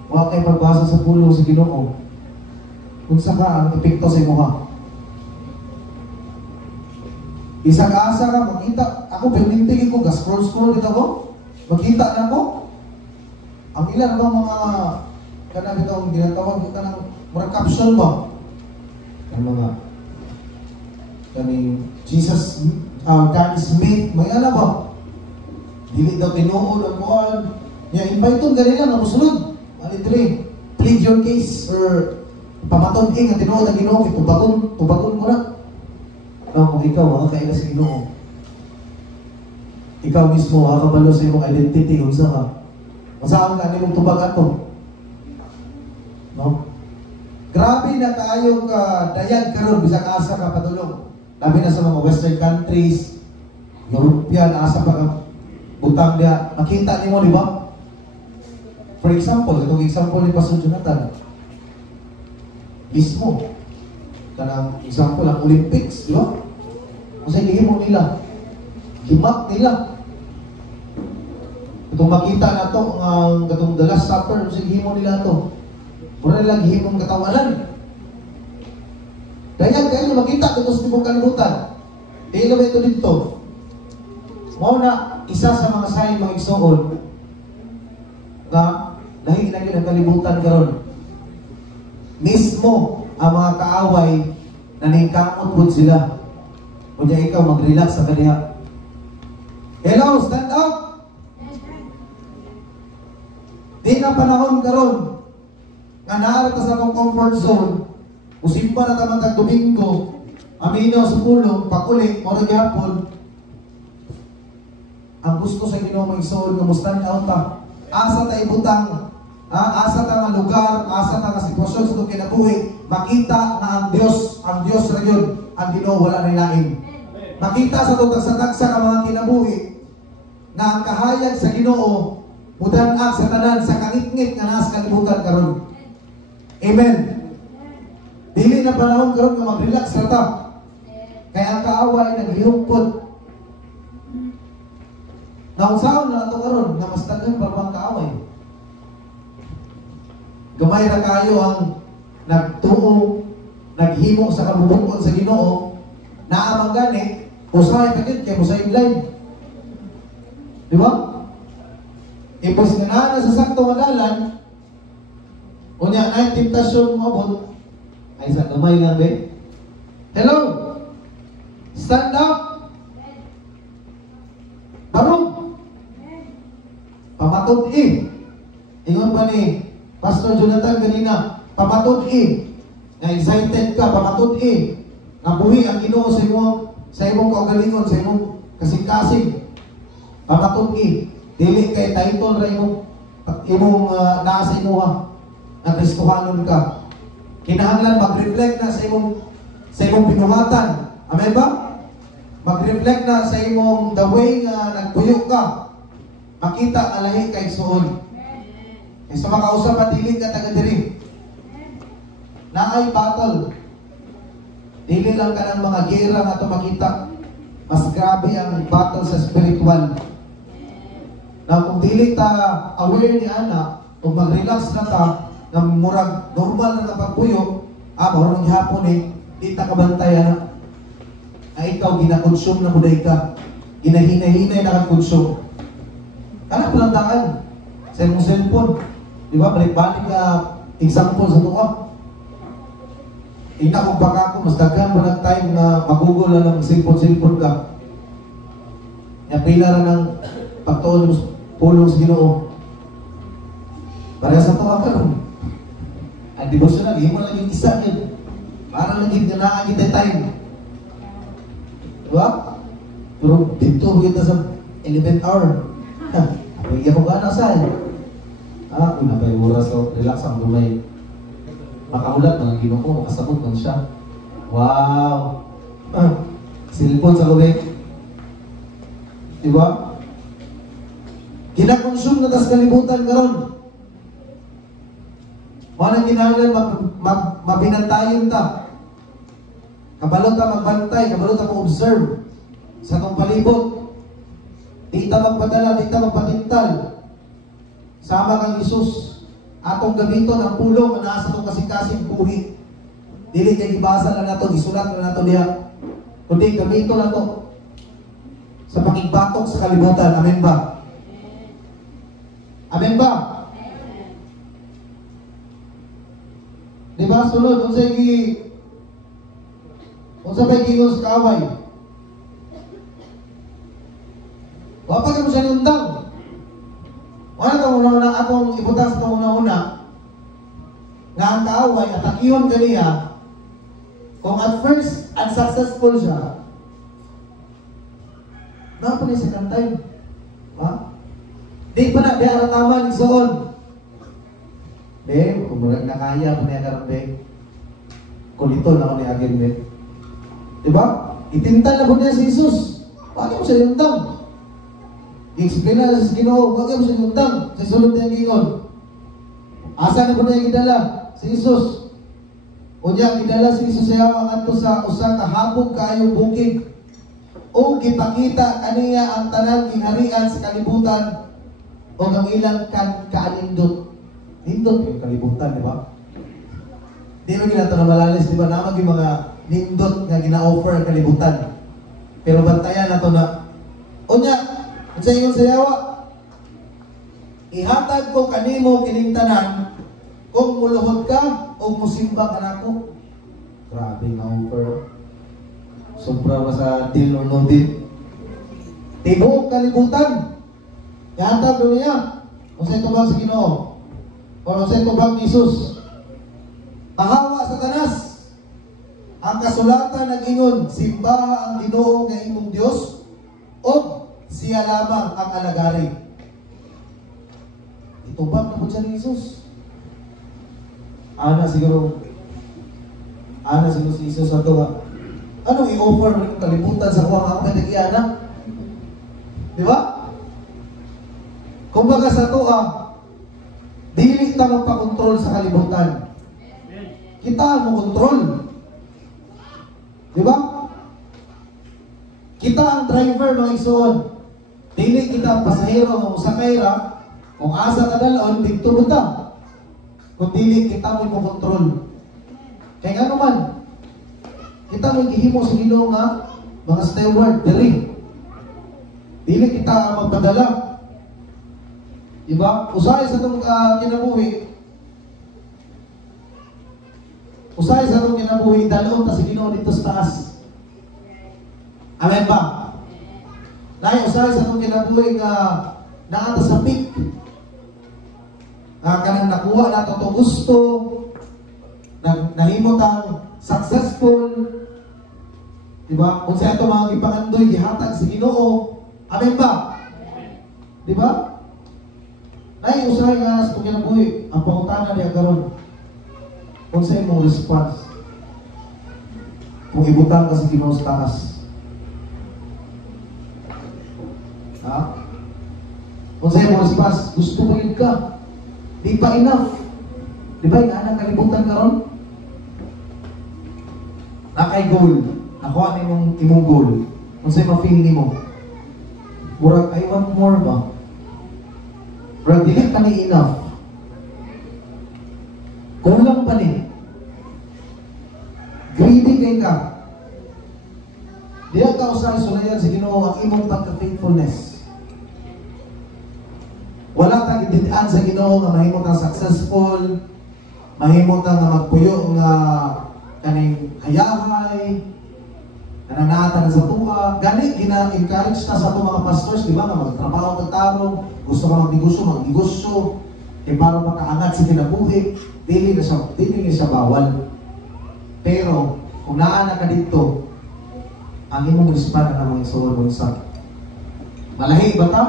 Wala kayo pagbasa sa pulong sa Ginoo. Kung saka ang epekto sa imo ha. Isang asa ka, makita. Ako, pinintigin ko, scroll dito ko. Makita na ko. Ang ilan ba mga kanang itong ginatawag ka ng mga caption ba? Ang mga kaning Jesus, God is made, may ala ba? Dili daw tinuod ang kuhan. Invite to, ganila nga musulod. Alitre, plead your case or pamatod ang tinuod ang Ginoo, tubagon mo na. No, kung ikaw, makakaila sa Ginoo. Ikaw mismo, makakabalo sa iyong identity, kung saan ka. Masaan ka nilang tubag ato. No? Grabe na kayong dayag karon bisag asa ka patulong. Labi na sa mga western countries, European, asa pa ka butang dia. Makita nimo, di ba? For example, itong example ni Pastor Jonathan. Mismo. Kanang example, ang Olympics, di ba? Kasi gihimo nila. Himak nila. Itong makita na ito, ang katong the last supper, kasi gihimo nila ito. Muna nila gihimong katawanan. Dahil kayo makita ito sa tibong kalibutan. Ilo ba ito dito? Mao na isa sa mga sign mga igsoon na dahil na yun ang kalibutan karon. Mismo ang mga kaaway naningkamot po sila. Kung ikaw mag-relax sa kaniya. Hello, stand up! Di na panahon karon nga naarata sa akong comfort zone, usimpa na tamang Domingo, amino sa pulong, pag-uli, o nagyapon, ang gusto sa Ginoo mga igsoon, kumusta niya ta? Asa ta ibutang, asa ta nga lugar, asa ta nga sitwasyon sa itong kinabuhi, makita na ang Diyos ra yun, ang Ginoo wala na ilain. Makita sa itong tagsa-tagsa ka mga kinabuhi, na ang kahayag sa Ginoo, mudanag sa tanan, sa kangit-ngit nga naas kalibutan karon. Amen. Dili na panahon karon nga mag-relax ra ta. Kaya ang kaaway naghihupot. Naunsaon na ito karon nga mas daghan pa ang kaaway. Gamay ra kayo ang nagtuo, naghimo sa kabubukon sa Ginoo, naamang gani, usahay kagid kay usahay blind. Di ba? Ipos nga na sa sakto nga dalan, unya ay temptasyon mo abot, ay sa gamay lang be. Hello! Stand up! Parong! Pamatod ingon pa ni Pastor Jonathan kanina, pamatod na-excited ka, pamatod nabuhi ang Ginoo sa imong kaugalingon, sa imong kasing-kasing. Pamatod dili kay title ra imong naa sa imuha na Kristohanon ka. Kinahanglan mag-reflect na sa imong binuhatan. Amen ba? mag-reflect na sa imong the way nga nagpuyo ka, makita nga lahi kay suon. Kaya sa makausap at dili ka taga diri. Naay battle. Dili lang ka ng mga gera nga ito makita. Mas grabe ang battle sa spiritual. Na kung dili ta aware ni Ana, kung mag-relax na ta, na murag normal na pagpuyo, marunong hapon di ta kabantay na ikaw ginakonsume na muday ka. Ginahinay-hinay na kag-consume. Kana palandaan sa imong cellphone. Di ba? Balik-balik ka example sa tuwa. Ina kung baka ko, mas daghan mo ng time na magugol na ng cellphone ka. Pila na ng pagtuon mo pulong sa Ginoo. Para sa tuwa ka nun. Ang devotional, hindi mo lang yung isa yun. Para lang yung ganaan kita time. Diba? Pero dito kita sa 11th hour. Pagigyan mo ka na saan? Una pa yung oras ko, relax ang lumay. Makaulat, mga Ginoo ko, makasabot lang siya. Wow! Cellphone sa lubig. Diba? Kinakonsume na tas kalibutan karon. Walang ginahanglan mabinantayon ta. Kabalo ta magbantay, kabalo ta mo-observe sa itong palibot. Di ta magpadala, di ta magpatintal. Sama kang Isus. Atong gamiton ang pulong na nasa itong kasing-kasing buhi. Dili kay ibasa na nato, isulat na nato diha. Kundi gamito na to sa pagigbatok sa kalibutan. Amen ba? Amen ba? Di ba? Sunod, kung sa may gingos kaaway. Wapag mo siya nundang. Wala itong una-una, akong ibutas itong una-una, nga ang kaaway, at akiyon kaniya, kung at first, unsuccessful siya, napo niya second time. Ha? Di pa na, di arataman, isoon. Kung mula na kaya po niya karoon, kulito na ako ni Agin, diba? Itintal na po niya si Jesus. Bakit mo siya yuntang? I-explain na sa Ginoo, bakit mo siya yuntang? Sa sulod niya gingon. Asa na po niya gidala? Si Jesus. O niya, gidala si Jesus sa yawa ato sa usa ka habog kaayong bukid. O gipakita kaniya ang tanang kingharian sa kalibutan o ang ilang kaanindot. Nindot yung kalibutan, di ba? Di ba ginato na malalis, di ba? Namag yung mga nindot nga gina-offer ang kalibutan. Pero bantayan na to na, o niya, sa inyo sayawa, ihatag ko kanimo kiningtanan kung muluhod ka o musimba ka na ko. Grabe nga offer. Sobra ba sa deal or no deal? Tibuok kalibutan. Ihatag ko niya. Kung sa ito ba sa Ginoo? O sa ito bang Jesus? Pahawa sa tanas. Ang kasulatan nag-ingon, simbaha ang Ginoo nga imong Dios o siya lamang ang alagari. Ito ba na po siya ni Jesus? Ana siguro si Jesus ato nga. Anong i-offer ng kalibutan sa kuwang ako may tagiana? Di ba? Kung baga sa to dili ta magpakontrol sa kalibutan. Kita mo kontrol. Di ba? Kita ang driver ng isuon. Dili kita pasahero ng usakay ra. Kung asa ka dalon, dito mo ta. Kung dili kita mo kontrol. Kaya nga naman, kita mo gihimo sa Ginoo nga mga steward diri. Dili kita magpadala. Diba? Usahay sa itong kinabuhi. Usahay sa itong kinabuhi, dalon ta si Ginoo dito sa taas. Amen ba? Dahil usahay sa itong kinabuhi nga naata sa peak. Kanang nakuha na ito gusto, nahimot ang successful. Diba? Kung sa ito mga ipangandoy, gihatag si Ginoo. Amen ba? Diba? Nay, usahay nga sa kinabuhi, ang pangutana niya karon. Kung sa imong response, kung ibutang ka sa Ginoo sa taas, Ha? Kung sa'yo mo response, gusto pa yun ka. Di pa enough. Di ba, inaanak kalibutan ka ron? Nakay goal. Nakuha na imong goal. Kung sa'yo ma-feel mo. Murag, I want more ba? Murag, dili ka ni enough. Kulang pa ni. Greedy kay ka. Diya ka usahay sulayan sa Ginoo ang imong pagka-faithfulness. Wala tang gididaan sa Ginoo nga mahimo tang successful, mahimo tang magpuyo nga kaning hayahay, nananatan sa tuwa. Gani gina-encourage na sa itong mga pastors, di ba, nga magtrabaho tagtarong, gusto ka magnegosyo, e para makaangat sa kinabuhi, dili na siya bawal. Pero kung naana ka dito, ang imong respond ang mga isuon mo sa malahi ba ta?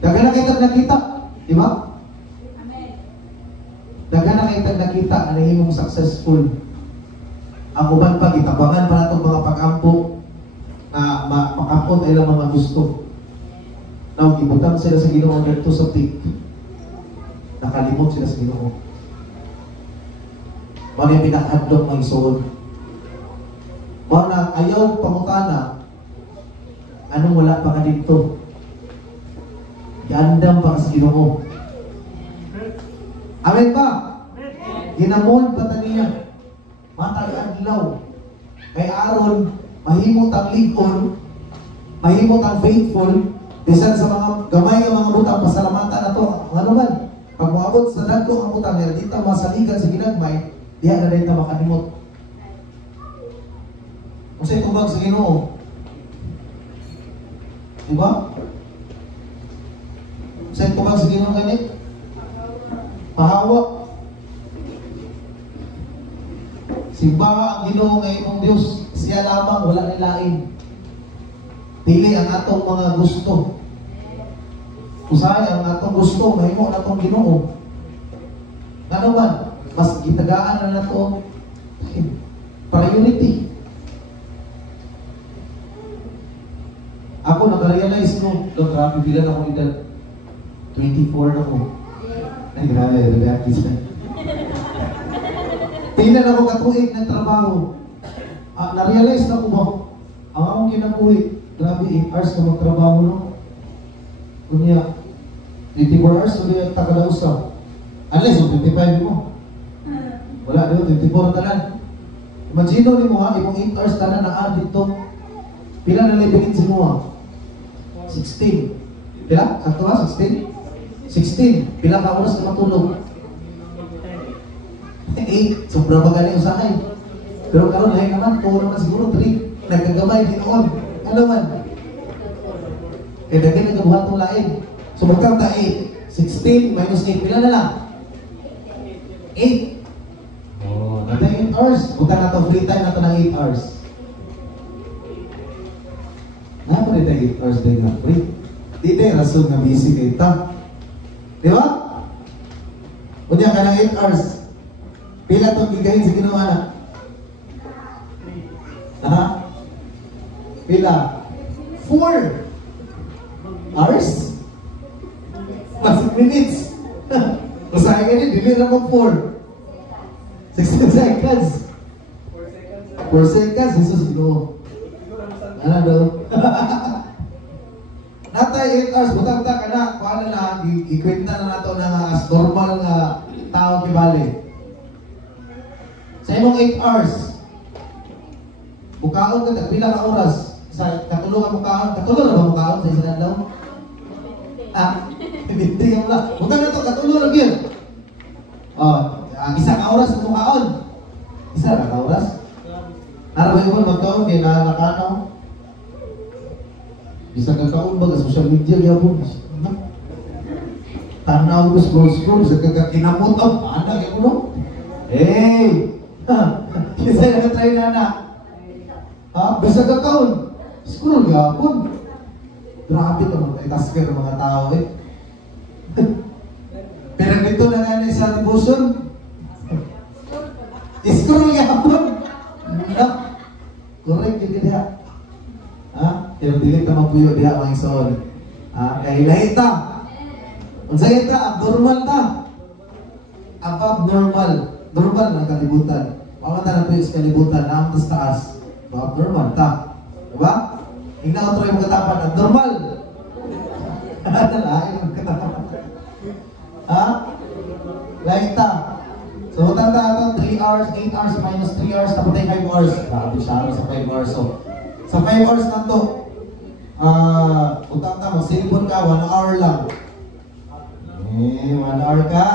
Dagan na kita nakita, di ba? Amen. Dagan na kita nakita ang imong successful. Ang uban pa gitabangan para itong mga pag-ampo na makampot ay lang mga gusto. Now, ibutang sila sa Ginoo dito sa peak. Nakalimot sila sa Ginoo. Bagay pinakadlok ng isuon. Mga na ayaw pangutana, anong wala pa ka dito? Gandam pa sa Ginoo. Amen ba? Ginamon pa ta niya. Matag adlaw. Kay aron mahimot ang ligon, mahimot ang faithful, bisan sa mga gamay nga mga butang pasalamatan nato. Ano man? Pag moabot sa dagko ang butang, di ta masaligan sa ginagmay, diha na din ta makalimot. Kung sa'yo tubag sa Ginoo, diba? Kung sa'yo tubag sa Ginoo ganit, pahawa. Simbaha ang Ginoo ng imong Diyos, siya lamang, wala nang lain. Dili ang atong mga gusto. Usahay ang atong gusto, mahimo na atong Ginoo. Ano man, mas gitagaan na nato priority. Ako nakarealize no, grabe bilang ako edad 24 na ko. Ay grabe, relax na. Tingnan ako katuig ng trabaho. Na-realize na ko ba, ang akong kinabuhi, grabe 8 hours na magtrabaho no. Kunya, 24 hours, kunya takadausa. Unless, 25 mo. Wala doon, 24 tanan. Imagine ni mo ha, imong 8 hours tanan na dito. Pila na libingin si mo 16. Pila? Sakto ba? 16? 16. Pila ka oras na matulog? 8. Sobra ba galing usahay? Pero karon lain naman, puro naman siguro 3. Nagkagamay din noon. Ano man? Kaya dagay nagkabuhat itong lain. So magkang ta 8. 16 minus 8. Pila na lang? 8. Oh, natin 8 hours. Bukan na ito, free time na ito ng 8 hours. Napa rin tayo 8 hours din na free. Di tayo rason na busy kayo ta. Di ba? Kunya ka ng 8 hours. Pila itong gigahin sa ginawa na? Ha? Pila? 4 hours? Mas minutes. Usahay ka din, dili na mo 4. 16 seconds. 4 seconds, Jesus, ginoo. Ano daw? Natay 8 hours, butang-butang ka na. Paano na, ikwenta na nato na as normal nga tao kibali. Sa imong 8 hours, bukaon ka, pila ka oras. Sa katulungan mo kaon, katulong na ba mo kaon sa isang adlaw? Binti ka wala. Butang na ito, katulong na yun. Ang isang oras mo kaon. Isa na ka oras? Narabay mo magkaon, kaya nakakanaw. Bisa kakaon ba ka social media gyapon? Tanaw ko scroll sa kakakinamot ang anak yung no? Hey! Kisa na try na na. Bisa kakaon. Scroll gyapon. Grabe ito mga tasker ng mga tao eh. Pero dito na nga na sa devotion. Scroll gyapon. Correct yun diha. Pero dili ka mapuyo diha mga isoon. Kay lahi ta. Unsa ita abnormal ta? Abnormal. Normal ang kalibutan. Pamata na po yung kalibutan na ang taas. Abnormal ta. Diba? Hingga ko tuloy mga tapan. Abnormal. Lain ang katapan. Ha? Lahi ta. So, utang ta 3 hours, 8 hours minus 3 hours, tapos 5 hours. Grabe siya sa 5 hours. So, sa 5 hours na to, utang ta, magsilipon ka, 1 hour lang. 1 hour ka?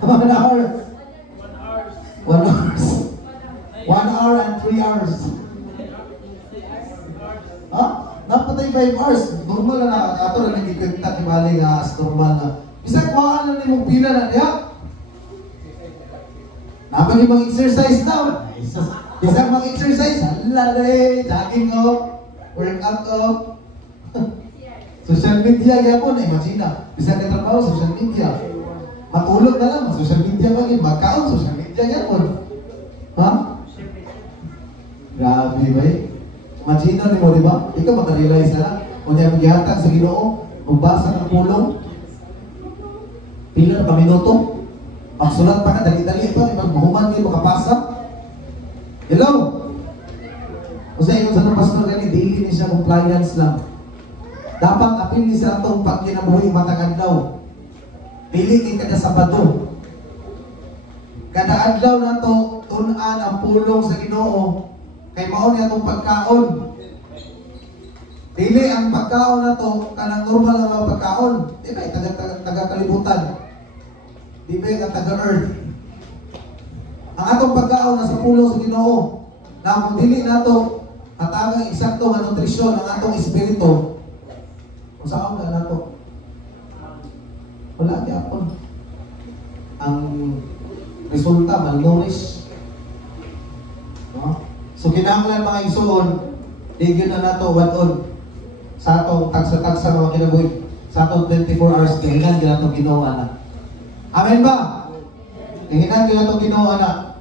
1 hour. 1 hours. 1 hour and 3 hours. Ha? Napatay 5 hours. Normal na ato na nagkikwenta kibali nga as normal na. Bisag kuhaan na nimong pila na niya. Napag ibang exercise daw. Bisag mag-exercise. Halala jogging ko. Workout ko. Social media yapon imagine. Bisag katrabaho social media. Matulog na lang social media lagi. Magkaon social media yapon. Ha? Grabe ba eh? Imagine mo, di ba? Ikaw makarealize na lang. Kung niya maghihatag sa Ginoo, magbasa ng pulong, pila na minuto, magsulat pa ka, dali-dali pa, magmahuman kayo, makapasa. Hello? O sa inyo sa ng pastor gani, daily ni siya compliance lang. Dapat apil ni siya itong pagkinabuhi matag adlaw. Pili kada Sabado. Kada adlaw na to, tunan ang pulong sa Ginoo. Kay mao niya itong pagkaon. Dili ang pagkaon na to, kanang normal na mga pagkaon. Di ba, taga-kalibutan. Di ba, taga-earth. Ang atong pagkaon na sa pulong sa Ginoo, na kung dili na to, katagang eksakto nga nutrisyon ng atong espiritu, kung saan na na to? Wala gyapon. Ang resulta, malnourished. No? So kinahanglan mga igsoon, digyon na nato wadon sa atong tagsa-tagsa mga kinabuhi sa atong 24 hours kahinan gyud atong Ginoo ana. Amen ba? Kahinan gyud atong Ginoo ana.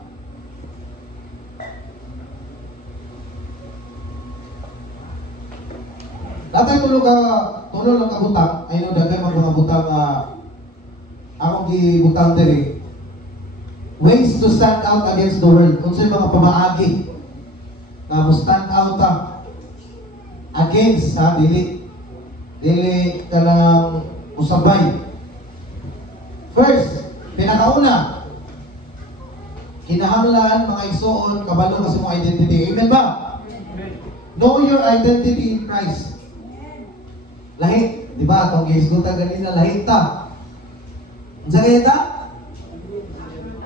Datay tulo lang ka butang, ayno dagay mga butang akong gibutang diri. Ways to stand out against the world. Unsay mga pamaagi na mo stand out against dili ka lang usabay. First, pinakauna, kinahanglan mga igsoon kabalo ka sa mong identity. Amen ba? Know your identity in Christ. Lahi, di ba? Itong gisgutan ganina, lahi ta. Unsa kaya ta?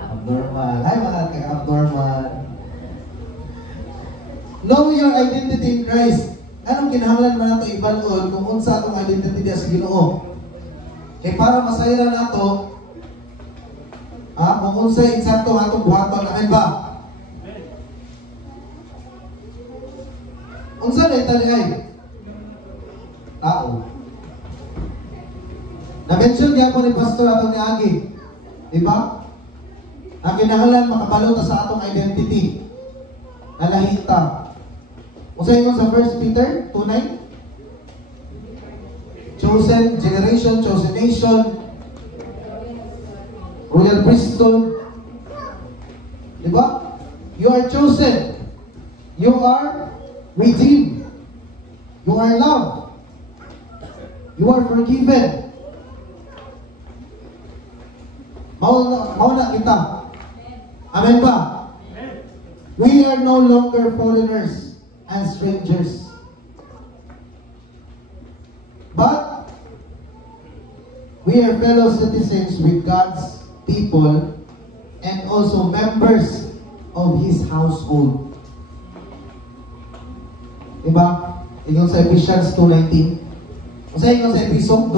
Abnormal. Ay, mga ka-abnormal. Know your identity in Christ. Anong kinahanglan man nato ibalon kung unsa atong identity sa Ginoo? Kay para masayran nato, kung unsa eksakto atong buhaton, amen ba? Unsa na itali ay? Tao. Na-mention niya po ni Pastor atong niagi. Diba? Ang kinahanglan makabalota sa atong identity. Nalahita. Usahin mo sa 1 Peter 2:9. Chosen generation, chosen nation, royal priesthood. Diba? You are chosen. You are redeemed. You are loved. You are forgiven. Mauna kita. Amen ba? We are no longer foreigners and strangers, but we are fellow citizens with God's people and also members of His household. Diba? Ingon sa Ephesians 2:19. Kasi ingon sa Ephesians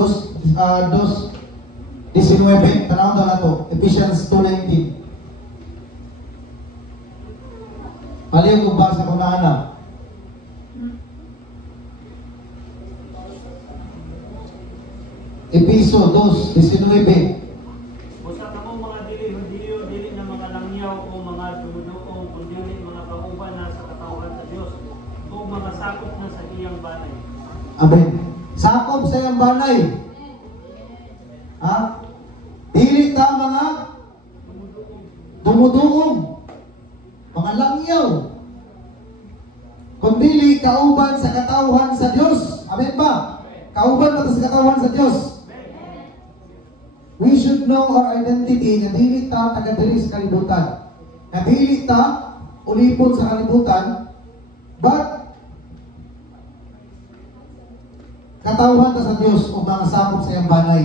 2:19. Tanaw daw na to. Ephesians 2:19. Paliw ko basa ko na ana. Episo 2:19. Usa ka mo mga dili na mga langyaw o mga dumuduong kundi mga kauban na sa katawhan sa Dios o mga sakop na sa iyang banay. Amen. Sakop sakop sa iyang banay. Ha? Dili ta mga dumuduong, mga langyaw, kundi kauban sa katawhan sa Diyos. Amen ba? Kauban ba sa katawhan sa Diyos? We should know our identity na dili ta taga-diri sa kalibutan. Na dili ta ulipon sa kalibutan, but katawhan ta sa Diyos o mga sakop sa iyang banay.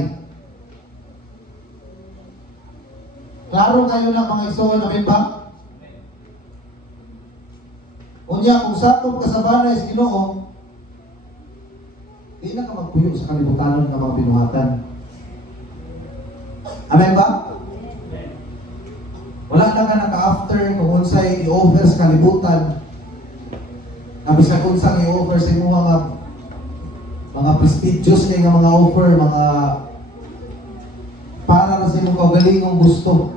Klaro kayo na mga igsoon, amen ba? Unya, kung sakop ka sa banay sa Ginoo, di na ka magpuyo sa kalibutanon ng mga binuhatan. Amen ba? Wala na ka naka-after kung unsay i-offer sa kalibutan. Nabisag unsang i-offer sa imo mga prestigious kay nga mga offer, mga para na sa imong kaugalingong gusto.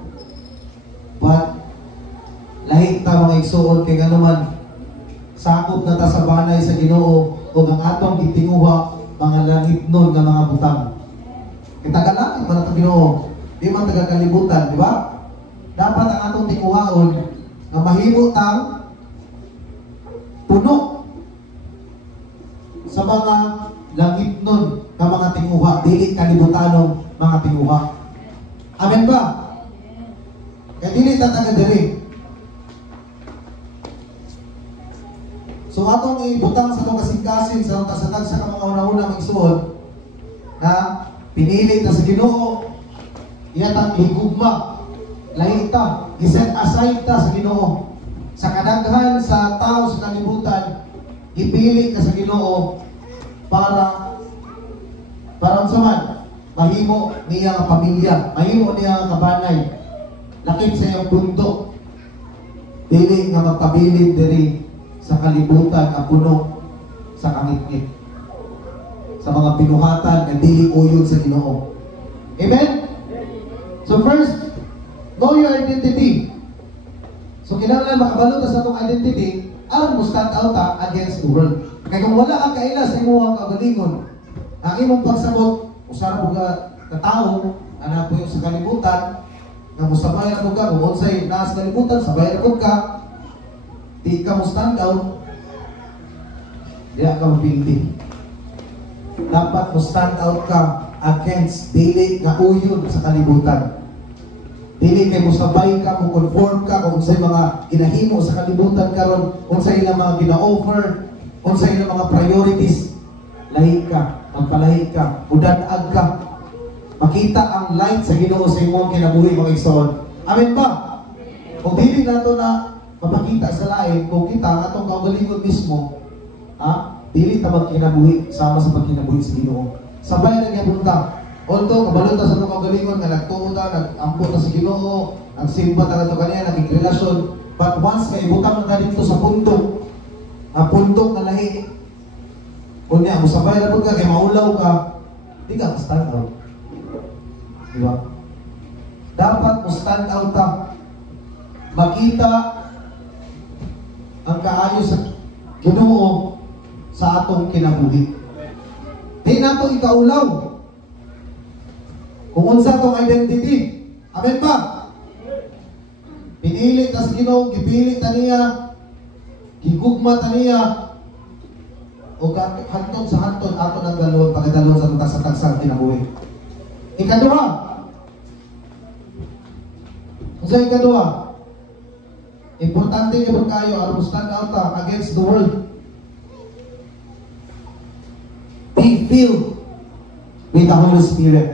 But lahi ta mga igsuon kay ganuman sakop na ta sa banay sa Ginoo o ang atong gitinguha mga langitnon nga mga butang. Kita ka lang man ang Ginoo, di man taga kalibutan, di ba? Dapat ang atong tinguhaon nga mahimo tang puno sa mga langitnon nga mga tinguha, dili kalibutanong mga tinguha. Amen ba? Kaya dili ta taga diri. So atong ibutang sa itong kasing-kasing sa tasatag sa mga una-una magsuod na pinili ta sa Ginoo, iyatang higugma, lahi ta, iset aside ta sa Ginoo. Sa kadaghan sa tao sa kalibutan, ipili ka sa Ginoo para unsa man mahimo niya nga pamilya, mahimo niya nga kabanay, lakip sa iyong bundok, dili nga magpabilin diri sa kalibutan ang puno sa kangit-ngit, sa mga pinuhatan na dili uyon sa Ginoo. Amen? So first, know your identity. So kinahanglan makabalo ta sa atong identity aron mo stand out ta against the world. Kaya kung wala kang kaila sa imong kaugalingon, ang imong pagsabot usara mo ka tao na napuyo sa kalibutan, nga musabay na ka kung unsay naa sa kalibutan, sabay na ka, di ka mo stand out, di ka mapindi. Dapat mo stand out ka against dili nga uyon sa kalibutan. Dili kay mo sabay ka, mo conform ka kung unsay mga ginahimo sa kalibutan karon, unsay ilang mga gina-offer, unsay ilang mga priorities. Lahi ka, magpalahi ka, udan-ag ka. Makita ang light sa Ginoo sa imong kinabuhi mga igsoon. Amen ba? Kung dili nato na mapakita sa lain, kung kita ang atong kaugalingon mismo, dili ta magkinabuhi sama sa pagkinabuhi sa Ginoo. Sabay na gyapon ta. Although kabalo ta sa atong kaugalingon nga nagtuo ta, nag-ampo ta sa Ginoo, nagsimba ta kadto kaniya, naging relasyon, but once nga ibutang na dito sa pundok, ang pundok nga lahi, kunya mo sabay na pud ka kay maulaw ka, di ka stand out. Diba? Dapat mo stand out ta. Makita ang kaayo sa Ginoo sa atong kinabuhi. Di nato ikaulaw kung unsa tong identity. Amen ba? Pinili ta sa Ginoo, gipili ta niya, gigugma ta niya, o hantod sa hantod ato ng dalawang pagdalon sa tagsa-tagsang kinabuhi. Ikaduha. Sa ikaduha, importante nga ba kayo aron stand out against the world? Be filled with the Holy Spirit.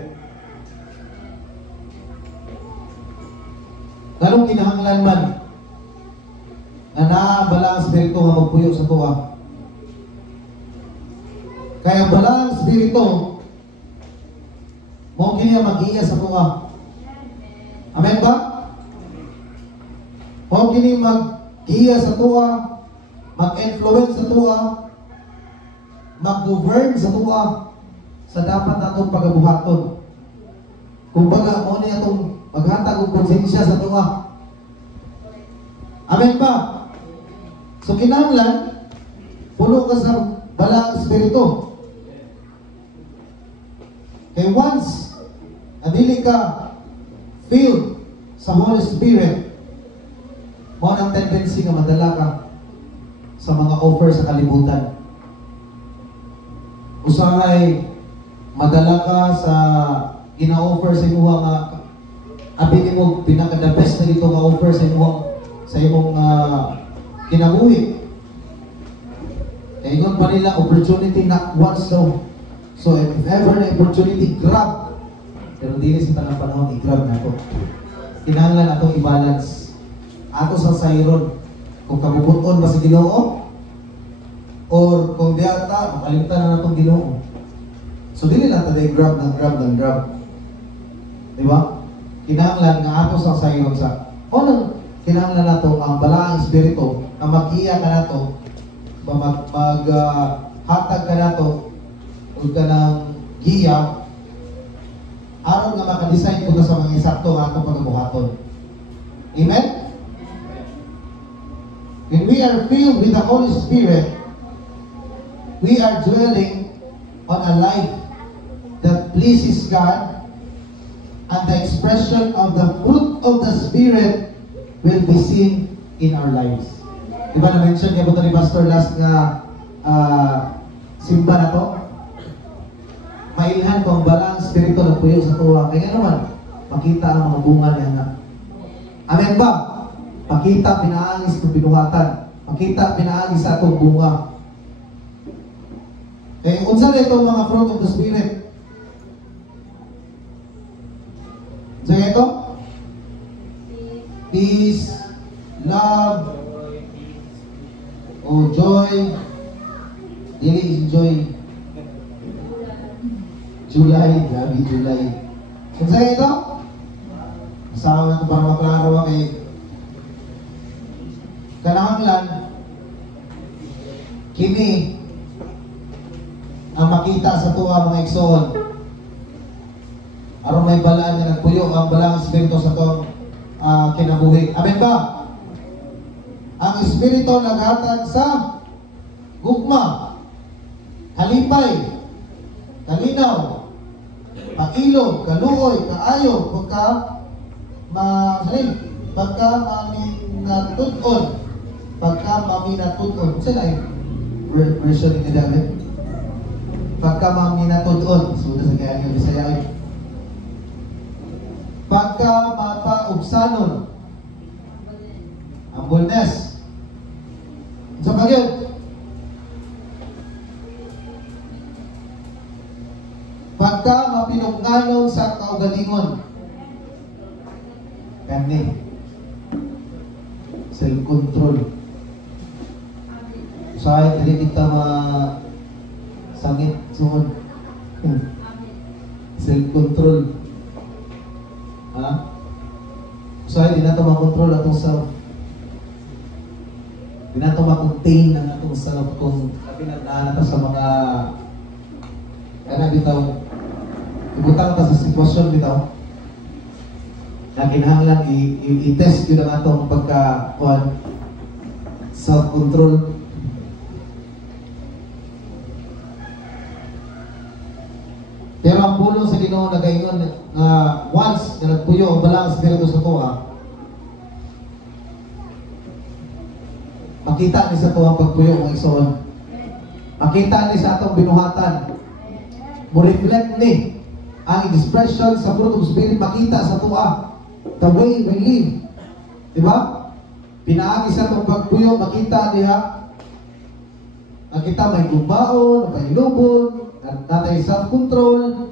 Ganong kinahanglan man na naabala ang Espiritu nga magpuyo sa tuwa. Kaya bala ang Espiritu mo kini mag-iya sa tuwa. Amen ba? Mo kini mag-iya sa tuwa, mag-influence sa tuwa, mag-govern sa tuwa sa dapat natong pagabuhaton. Kung baga, mo niya itong maghatag og konsensya sa tuwa. Amen ba? So kinahanglan puno ka sa balang espiritu. Kay once dili ka filled sa Holy Spirit, mo ang tendency nga madala ka sa mga offer sa kalibutan. Usahay madala ka sa gina-offer sa imo nga abi mo pinaka the best na dito nga offer sa imong kinabuhi. Kaya yun pa nila, opportunity not once daw. So if ever na opportunity, grab. Pero di sa tanang panahon, i-grab na ito. Kinahanglan na itong i-balance. Ato sa sayron, kung kabubuton ba sa Ginoo, or kung di ata, makalimtan na itong Ginoo. So dili lang tayo grab ng grab ng grab. Di ba? Kinahanglan nga ato sa sayron sa kinahanglan na ito ang balaang espiritu na mag-iya ka na ito, hatag ka na ito, huwag ka ng giya, aron nga makadesign ko na sa mga isakto nga itong pagkabuhaton. Amen? When we are filled with the Holy Spirit, we are dwelling on a life that pleases God, and the expression of the fruit of the Spirit will be seen in our lives. Diba na-mention niya po ito ni Pastor last nga simba na to? Mailhan kung balang spirito na puyo sa tuwa. Kaya naman, makita ang mga bunga niya na. Amen ba? Makita pinaangis ng binuhatan. Makita pinaangis sa atong bunga. Eh, unsa na itong mga fruit of the Spirit? So, ito? Peace, love, joy, dili joy, July, grabe July. Kung saan ito? Masawa na ito para maklaro kay kanahanglan kini ang makita sa tuwa mga igsoon. Aron may balaan nga nagpuyo ang balang espiritu sa itong kinabuhi. Amen ba? Ang espiritu naghatag sa gugma, kalipay, kalinaw, pailog, kaluoy, kaayo, pagka maminatudon. Sila yung version ni David. Pagka maminatudon. Suda sa kaya yung Bisaya ay. Pagka mapaubsanon. Ang boldness. Sa bagay. Pagka mapinungganon sa kaugalingon. Kani. Self-control. Usahay, dili kita sangit suhon. Self-control. Usahay, di na ito makontrol atong self. Di na ito makontain ang atong self kung pinagdaan na sa mga bitaw. Ibutang ta sa sitwasyon bitaw. Na kinahanglan i-test yun ang atong self-control. Pero ang pulong sa Ginoo na gayon na once na nagpuyo ang balang espiritu sa tuwa, makita ni sa tuwang pagpuyo ng igsoon. Makita ni sa atong binuhatan. Mo-reflect ni ang expression sa fruit of spirit, makita sa tuwa. The way we live. Diba? Pinaagi sa itong pagpuyo, makita niya. Nakita may gubaon, may lubon, natay self-control.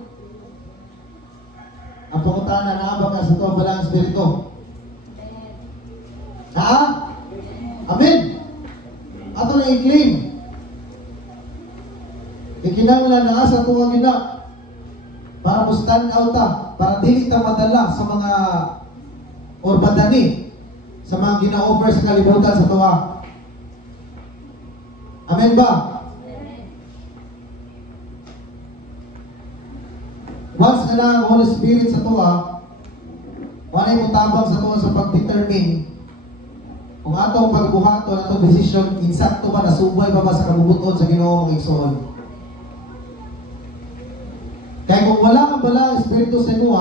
Ang panguntahan na naabang ka sa itong balang espiritu. Amen? Ato na i-claim. Ikinanglan na sa tuwang gina para mo stand out para dili ta madala sa mga or badani sa mga gina-offer sa kalibutan sa tuwa. Amen ba? Once na lang ang Holy Spirit sa tuwa, wala yung tabang sa tuwa sa pag-determine kung atong pagbuhaton, atong decision, insakto ba, nasubay ba sa kabubuton sa Ginoo mga igsoon. Kaya kung wala ang balang espiritu sa inyo,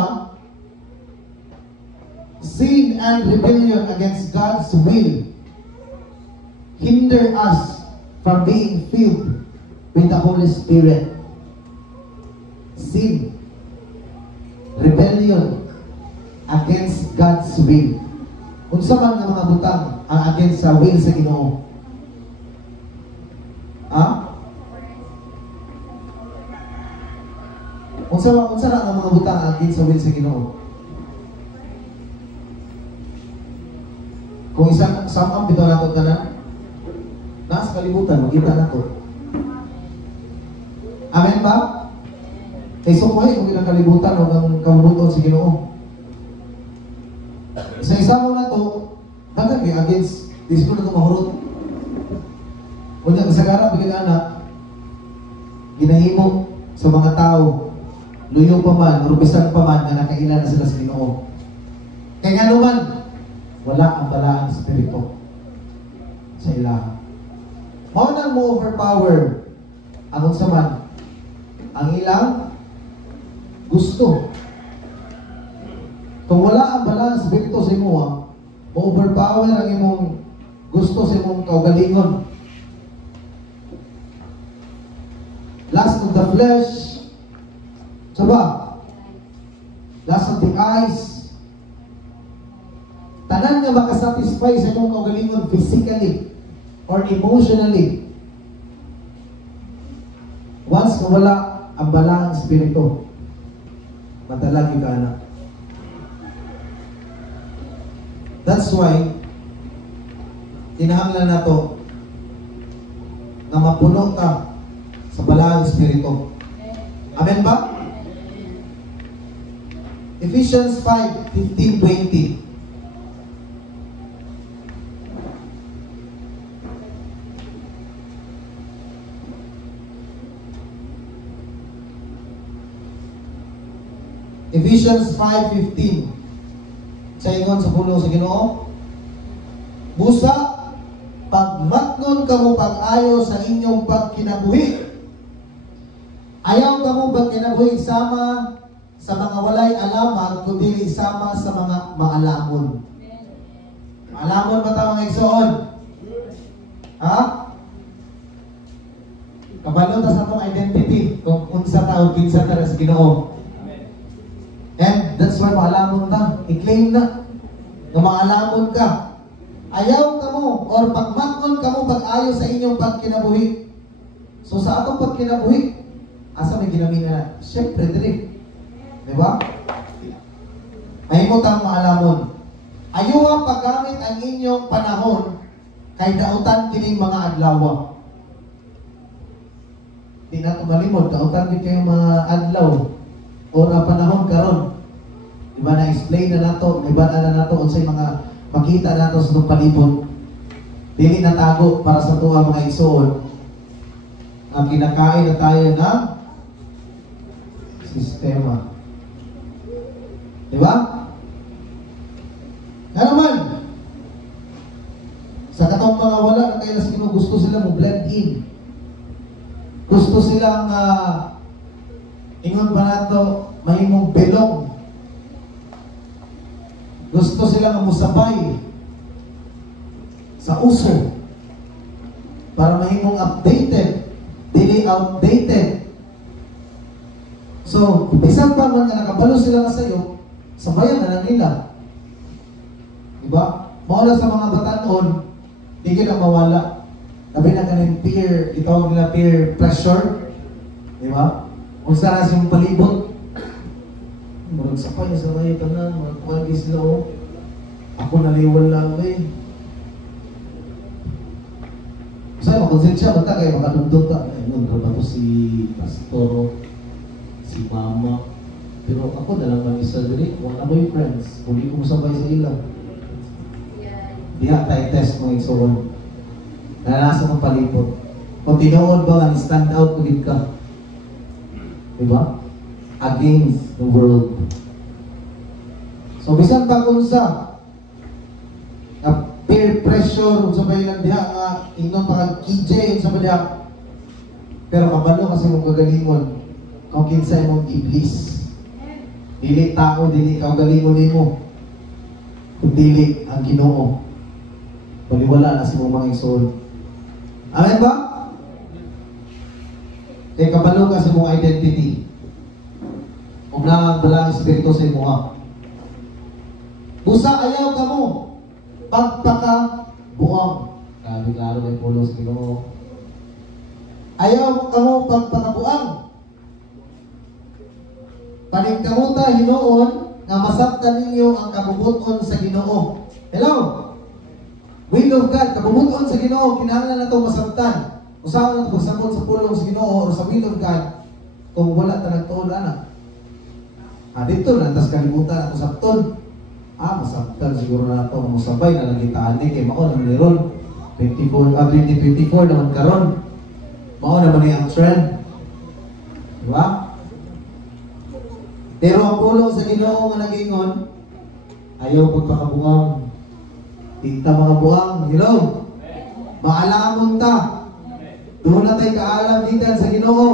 sin and rebellion against God's will hinder us from being filled with the Holy Spirit. Sin, rebellion against God's will. Unsa man nga mga butang ang against sa will sa Ginoo? Unsa na ang mga butang ang against sa will sa Ginoo? Kung isang samang bitaw nato tanan, nasa kalibutan, makita nato. Amen ba? Kay sukuhay kung ilang kalibutan o ang kamubuton sa Ginoo. Sa isang na to, dagan kay against this ko na ito mahurot. Unya kasagara bigyan anak, ginahimo sa mga tao, luyo pa man, rubisan pa man, na nakailan na sila sa Ginoo. Kaya nga naman, wala ang balaan espiritu sa ilaha. Mao nang mo overpower ang unsa man ang ilang gusto. Kung wala ang balaan espiritu sa imo, overpower ang imong gusto sa imong kaugalingon. Lust of the flesh, lust of the eyes, tanan nga makasatisfy sa imong kaugalingon physically or emotionally. Once na wala ang balang espiritu, matalagi ka na. That's why kinahanglan nato na mapuno ka sa balang espiritu. Amen ba? Ephesians 5:15-20. Ephesians 5:15. Sa ingon sa puno sa Ginoo, busa pagmatnon kamo pag-ayo sa inyong pagkinabuhi. Ayaw kamo pagkinabuhi sama sa mga walay alamang, kundi sama sa mga maalamon. Maalamon ba tawang igsoon? Ha? Kabalo ta sa atong identity kung unsa ta o kinsa ta sa Ginoo. And that's why maalamon ta. I-claim na maalamon ka. Ayaw ka mo or pagmatnon ka mo pag-ayo sa inyong pagkinabuhi. So sa atong pagkinabuhi, asa may ginamina na? Siyempre, dili. Diba? Ay mo tang maalamon. Ayaw paggamit ang inyong panahon kay dautan kining mga adlaw. Di na tumalimod, dautan din kayong mga adlaw o na panahon karon. Diba na-explain na nato, diba na nato unsay mga makita nato sa itong palibot. Dili na tago para sa tuwa mga igsoon. Ang kinakain na tayo ng sistema. Diba? Nga naman, sa katong mga wala na kayo sa Ginoo, gusto sila mo blend in. Gusto silang ingon pa nato mahimong belong. Gusto silang musabay sa uso para mahimong updated, dili outdated. So, bisan pa man nga nakabalo sila na sa'yo, sabayan na lang nila. Diba? Maula sa mga batanon, di ka na mawala. Sabi na ganin peer, itawag nila peer pressure. Diba? Kung saan na siyang palibot, marag sapay sa mga tanan, marag kuwagi sila o. Ako naliwal lang eh. Saan makonsensya, bata kayo makadundot ka. Ay, nung ba to si Pastor, si Mama. Pero ako na lang mag-isa dili, wala mo yung friends. Huli ko sabay sa ilang. Diha tayo test mo yung soon. Nalasa mong palipot. Kung tinood ba, stand out ulit ka. Diba? Against the world. So, bisan pa kung sa peer pressure, kung sabay lang diha nga, ingnon pa kag KJ, kung sabay diha. Pero kabalo kasi mong kagalingon, kung kinsa imong iblis. Dili tao, dili kaugalingon nimo. Kung dili ang Ginoo. Baliwala na sa imong mga igsoon. Amen ba? Kaya kabalo ka sa imong identity. Kung na ang balang espiritu sa imo ha. Busa ayaw ka mo. Pagpakabuang. Klaro may pulo sa Ginoo. Ayaw ka mo pagpakabuang. Paningkamuta hinoon nga masabtan ninyo ang kabubuton sa Ginoo. Hello? Will of God, kabubuton sa Ginoo, kinahanglan na ito masabtan. Usawa na ito pagsabot sa pulong sa Ginoo o sa will of God kung wala ta nagtuon ana. Dito na, tas kalimutan ako sabton. Masabtan siguro na ito. Musabay na lang itaan kay mao naman ni Ron. 2024 naman karon. Mao naman ni ang trend. Diba? Pero ang pulong sa Ginoo nga nagingon, ayaw pagpakabuang. Tingta mga buang, hello? Maalamon ta. Doon na tayo kaalam dito sa Ginoo.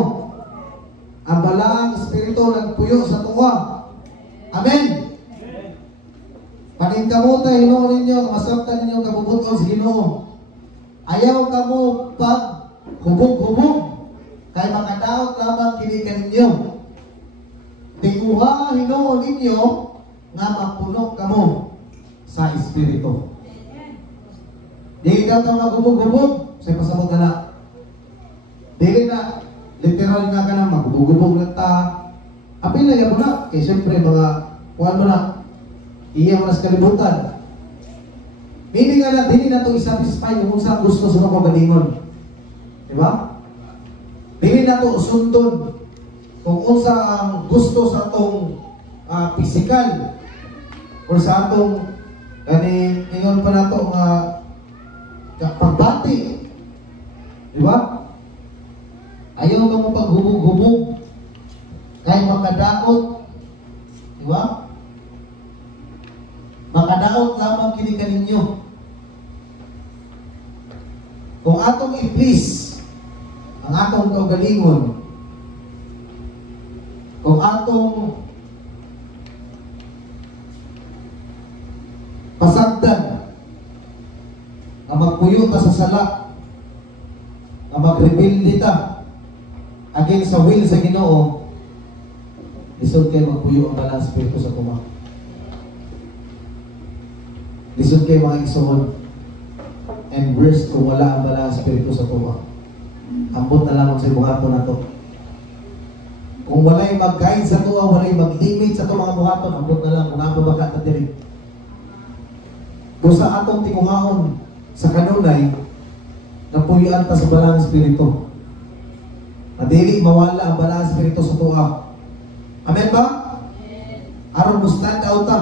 Ang balaang espiritu nagpuyo sa tuwa. Amen. Paningkamuta hinoon ninyo, masabtan ninyo kabubuton sa Ginoo. Ayaw ka mo pag hubog-hubog, kay makadaot lamang kinikan ninyo. Tinguha hinoon ninyo nga mapuno ka mo sa espiritu. Di ka ito maghubog-hubog, sa pasabot ka na. Dili na, literal nga ka na, maghubog-hubog lang ta. Apil na yan mo na, kaya siyempre mga, kuhan mo na, iya mo na sa kalibutan. Meaning nga na, dili na ito isatisfy kung saan gusto sa mga kagalingon. Diba? Dili na ito sundon kung unsa ang gusto sa atong physical or sa atong ingon pa na ito pagbati. Diba? Ayaw ka mo paghubog-hubog kaya makadaot. Diba? Makadaot lamang kinikan ninyo. Kung atong i-please ang atong kaugalingon, kung atong pasagdan ang magpuyo ta sa sala, ang mag-rebuild dita against sa will sa Ginoo, lisod kayo magpuyo ang balang espiritu sa tuma. Lisod kayo mga igsoon. And worse kung wala ang balang espiritu sa tuma. Ambot na lamang sa buhaton na to. Kung wala'y mag-guide sa tuwa, wala'y mag-limit sa to mga buhaton, ambot na lang kung nababakat na diri. Kung sa atong tinguhaon sa kanunay, napuyan ta sa balang espiritu. Madili mawala ang balang espiritu sa tuwa. Amen ba? Aron mo stand out ta.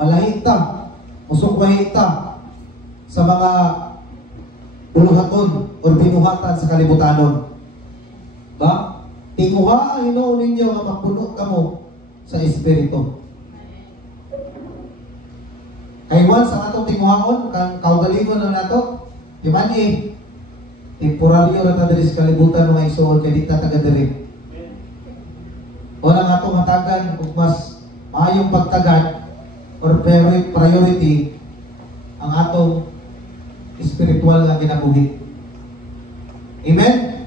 Malahit ta. Musukwahin ta sa mga buluhaton o binuhatan sa kalibutanon. Ba? Tinguha ang hinoon ninyo nga magpuno ka mo sa espiritu. Kay once ang atong tinguhaon, kang kaugalingon na nato, iman temporaryo na ta diri sa kalibutan mga igsoon kay di ta taga diri. O lang atong hatagan kung mas maayong pagtagad or priority ang atong spiritual nga kinabuhi. Amen?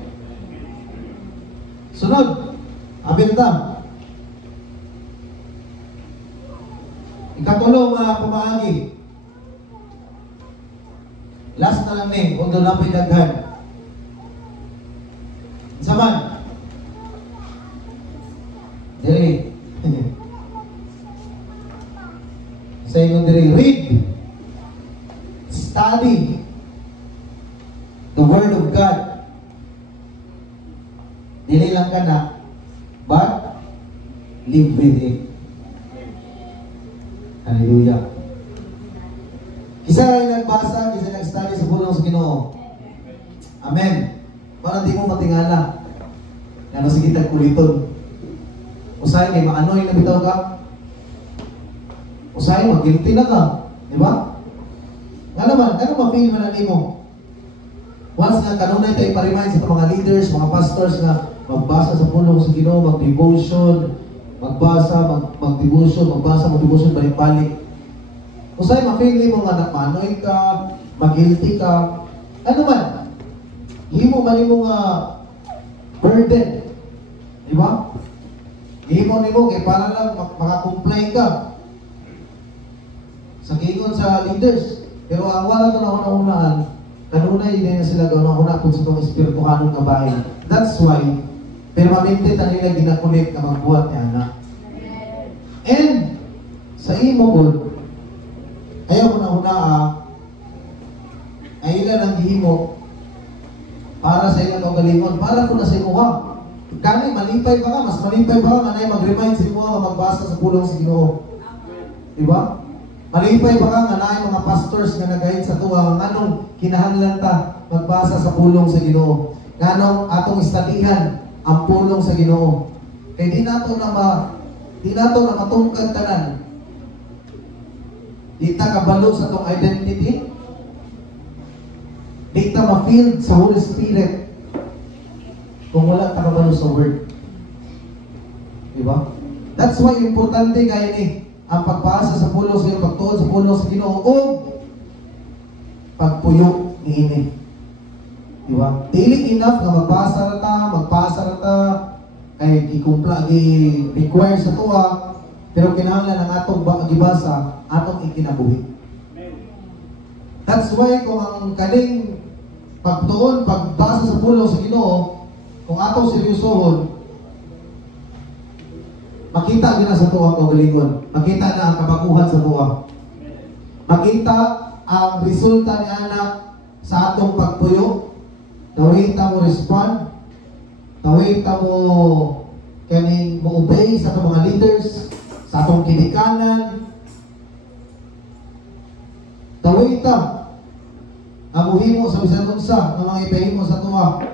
Sunod, abinta. Ikatulong pamaagi. Last na lang ni, kung doon lang pinaghan. Saman. Dili. Sa inyo diri, read. Study the Word of God. Dili lang ka na, but live with it. Hallelujah. Kisa rin nagbasa, kisa nag-study sa pulong sa Ginoo. Amen. Para di mo matingala. Ano sige tagkuliton. Usay kay maanoy na bitaw ka. Usay mag-guilty na ka. Di ba? Nga naman, ano ma-feel man na mo? Once nga kanunay tayo pa-remind sa mga leaders, mga pastors nga magbasa sa pulong sa Ginoo, mag-devotion, mag-devotion, balik-balik. Usay ma-feel mo nga nakmanoy ka, mag-guilty ka, ano man, himo man mo nga burden. Di ba? Himo nimo kay para lang makakomply ka sa giingon sa leaders. Pero ang wala ko na unaan, kanunay din na sila gawin po sa itong espirituhanong nga bahay. That's why, permanente ta nila ginakulit na magbuhat ni anak. And, sa imo po, ayaw ko na hunaa, ay ilan ang gihimo para sa ilang kaugalingon, para ko na sa imo ha. Kani, malipay pa ka, mas malipay pa ka, manay mag-remind sa imo nga magbasa sa pulong sa Ginoo. Diba? Malipay pa ka nga na mga pastors nga nagahit sa tuwa, anong kinahanglan ta magbasa sa pulong sa Ginoo. Nganong atong istadihan ang pulong sa Ginoo. Kay di nato na matungkad tanan. Di ta kabalo sa tong identity. Di ta ma-feel sa Holy Spirit kung wala ta kabalo sa Word. Diba? That's why importante kaya ni ang pagbasa sa pulong sa Ginoo, pagtuon sa pulong sa Ginoo o pagpuyo niini. Diba? Dili enough nga magpasa ra ta kay gikumpla require sa tuwa, pero kinahanglan ang atong gibasa atong ikinabuhi. That's why kung ang kaning pagtuon pagbasa sa pulong sa Ginoo, kung atong seryosohon, makita gina sa tuwa ang kaugalingon. Makita na ang kabaguhan sa tuwa. Makita ang resulta ni anak sa atong pagpuyo. Nawita mo respond. Nawita mo kaning mo-obey sa atong mga leaders, sa atong kinikanan. Nawita ang muhimo sa bisan unsa ng mga ipahimo sa tuwa.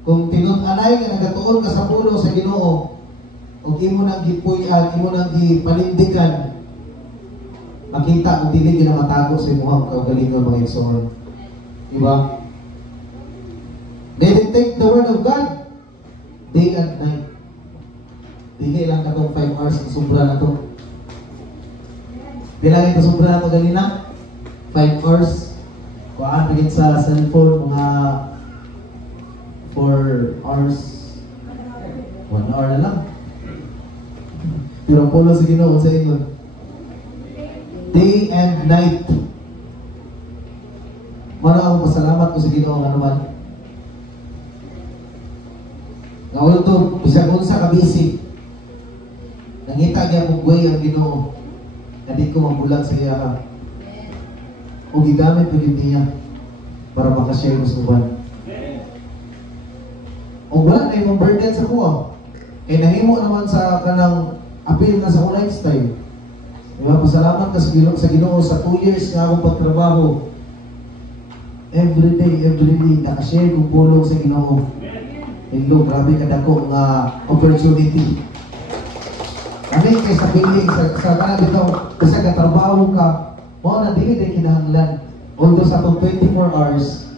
Kung tinut-anay nga nagatuon ka sa pulo sa Ginoo, ug imo nang gipuy-an, imo nang gipalindigan, makita kung dili gyud matago sa imong kaugalingon mga igsoon. Diba? Meditate the Word of God day and night. Dili lang katong 5 hours na sobra na to. Di lang ito sobra na to ganina. 5 hours. Kuhaan pagit sa cellphone, mga 4 hours. 1 hour na lang. Pero ang pulo sa Ginoo sa ingon. Day and night. Mara ako pasalamat ko sa Ginoo nga naman. Nga to, bisag unsa ka busy. Nangita niya mong way ang Ginoo. Na di ko mabulag sa iya. O gigamit ko niya para makashare mo sa uban. O wala na yung burden sa kuha. Kaya nahimo naman sa kanang appeal na sa akong lifestyle. Diba? Pasalamat ka sa Ginoo sa 2 years nga akong pagtrabaho. Every day, nakashare kong pulong sa Ginoo. Hello, grabe kadako nga opportunity. Kami kay sa feeling, sa kanang ito, kasi katrabaho ka, mo na dili din kinahanglan. Although sa itong 24 hours,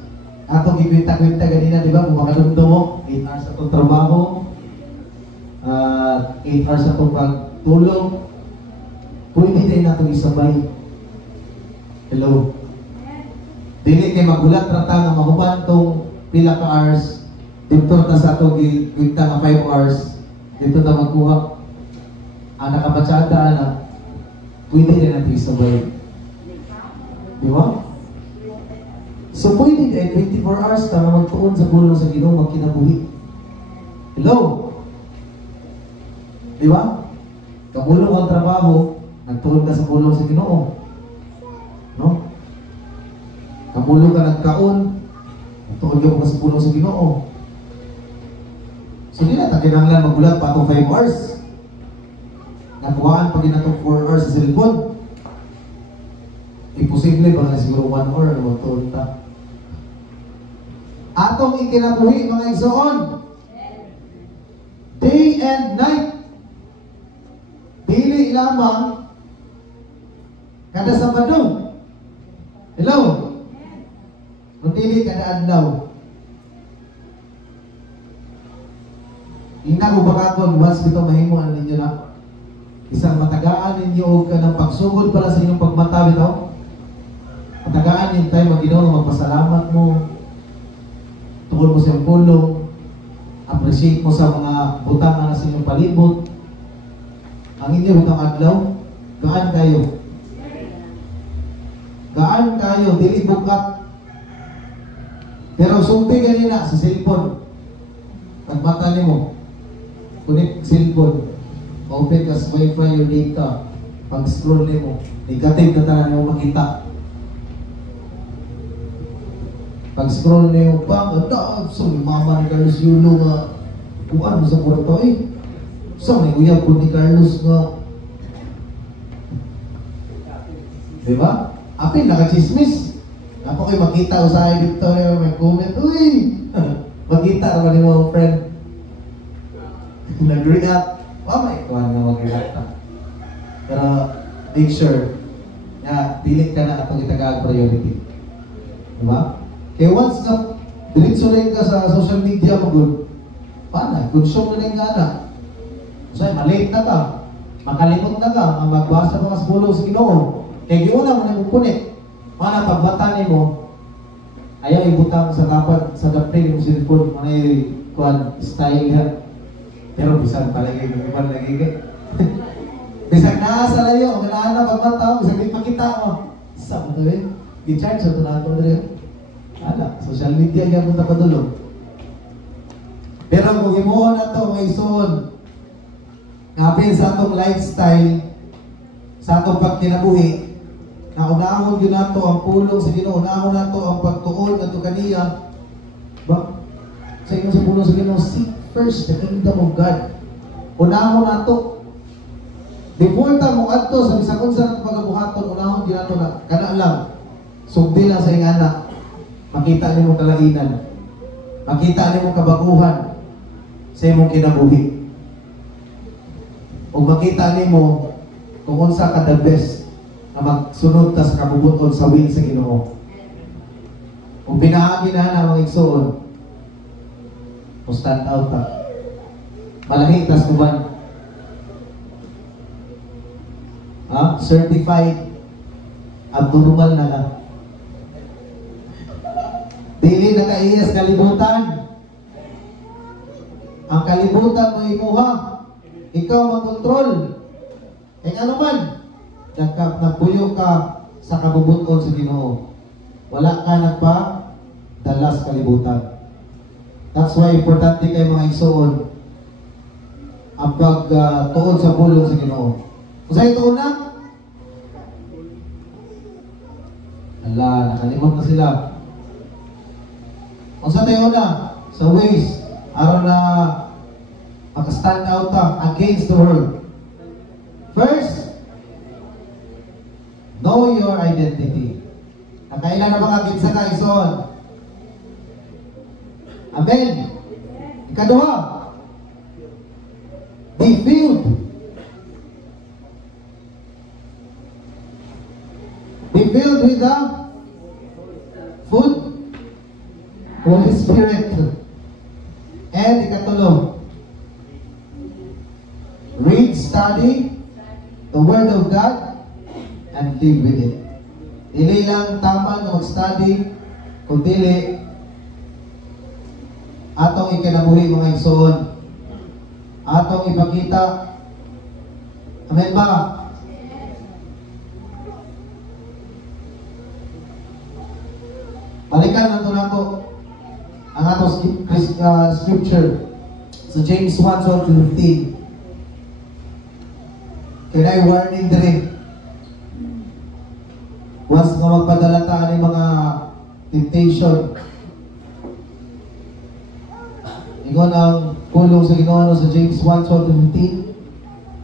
atong gikwenta-kwenta ganina, di ba? Kung makalundo mo, 8 hours atong trabaho, 8 hours atong pagtulong, pwede din natin isabay. Hello? Dili kay magulat rata nga mahuban tong pila ka hours, dito na sa itong gikwenta nga 5 hours, dito na magkuha. Ang nakabatsada na, pwede din natin isabay. Di ba? So pwede din 24 hours ka na magtuon sa pulong sa Ginoo magkinabuhi. Hello? Di ba? Kamulong ang trabaho, nagtuon ka sa pulong sa Ginoo. No? Kamulong ka nagkaon, nagtuon ka sa pulong sa Ginoo. So di na, takinanglan magulat pa itong 5 hours. Nakuhaan pag inatong 4 hours sa cellphone. Imposible pa nga siguro 1 hour na magtuon ta. Atong ikinabuhi mga igsoon. Day and night. Dili lamang kada Sabado. Hello? Kung dili kada adlaw. Ina ko bakakon, once bitaw mahimuan ninyo na isang matagaan ninyo og kanang pagsugod pala sa inyong pagmata bitaw. Matagaan yung tayo mag-Ginoo, magpasalamat mo, tungkol mo sa iyong pulong, appreciate mo sa mga butang na sa inyong palibot. Ang inyo itong adlaw, gaan kayo. Gaan kayo, dili bukat. Pero sumpi ganina sa cellphone. Pagmata mo, connect cellphone, open ka sa wifi yung data, pag-scroll mo, negative na tanan mo makita. Pag-scroll niyo pa, so mama ni Carlos Yulo nga, kuan mo sa kwarto eh. So, may uyab po ni Carlos nga. Diba? Apin, nakachismis. Ako kayo makita ko sa Victoria, may comment, uy! Makita naman yung mga friend. Nag-react. May kuhan nga mag-react na. Pero, make sure na pilit ka na atong itagag priority. Diba? Kaya once na diretso na ka sa social media mo good, paano? Consume na yung gana. So, malate na ka. Makalimot na ka. Ang magbasa mga sa pulong sa Ginoo. Kaya yun lang mo na kukunit. Mga pagbata mo, ayaw ibutang sa dapat sa dapin yung cellphone. Mga kuhan, style ha. Pero bisan palagay ng iban nagigit. Bisan na sa layo, ganahan na pagbata mo, bisan di makita mo. Sa mo ito eh. Di-charge sa ito na ito rin. Social media yan punta pa dulo. Pero kung imuha na ito, may isuon. Ngapin sa atong lifestyle, sa atong pagkinabuhi, na unahon yun na ito ang pulong sa Ginoo, unahon na ito ang pagtuon na ito kaniya. Ba? Sa inyo sa pulong sa Ginoo, seek first the kingdom of God. Unahon na ito. Before ta mo ato sa bisakon sa natin pagabuhaton, unahon yun na ito na, kana lang, sugdi lang sa iyong anak. Makita niyo mong kalainan. Makita niyo mong kabaguhan sa imong kinabuhi. O makita niyo kung unsa ka the best na magsunod ta sa kabubuton sa will sa Ginoo. Kung pinaagi na na mga igsoon, o stand out ta. Malahi tas kuban. Certified abnormal na lang. Dili na kaiyas kalibutan. Ang kalibutan mo imuha. Ikaw magkontrol. Ano man, nagbuyo ka sa kabubuton sa Ginoo. Wala ka nagpa-dalas kalibutan. That's why importante kayo mga igsoon ang pagtuon sa pulong sa Ginoo. Kung sa'yo tuon na, nakalimot na sila. Kung sa tayo na, sa ways, araw na maka-stand out ka against the world. First, know your identity. Nakailan na mga kinsa ka ison? Amen. Ikaduha, be filled. Be filled with the food, Holy Spirit. And ikatulong, read, study the Word of God and live with it. Dili lang tama na mag-study, kung dili atong ikinabuhi mga igsoon. Atong ipakita. Amen ba? Balikan nato nako ang atong scripture sa James 1:15. Kaya ay warning din. Once nga magpadala tayo ng mga temptation, ingon ang pulong sa Ginoo sa James 1:15.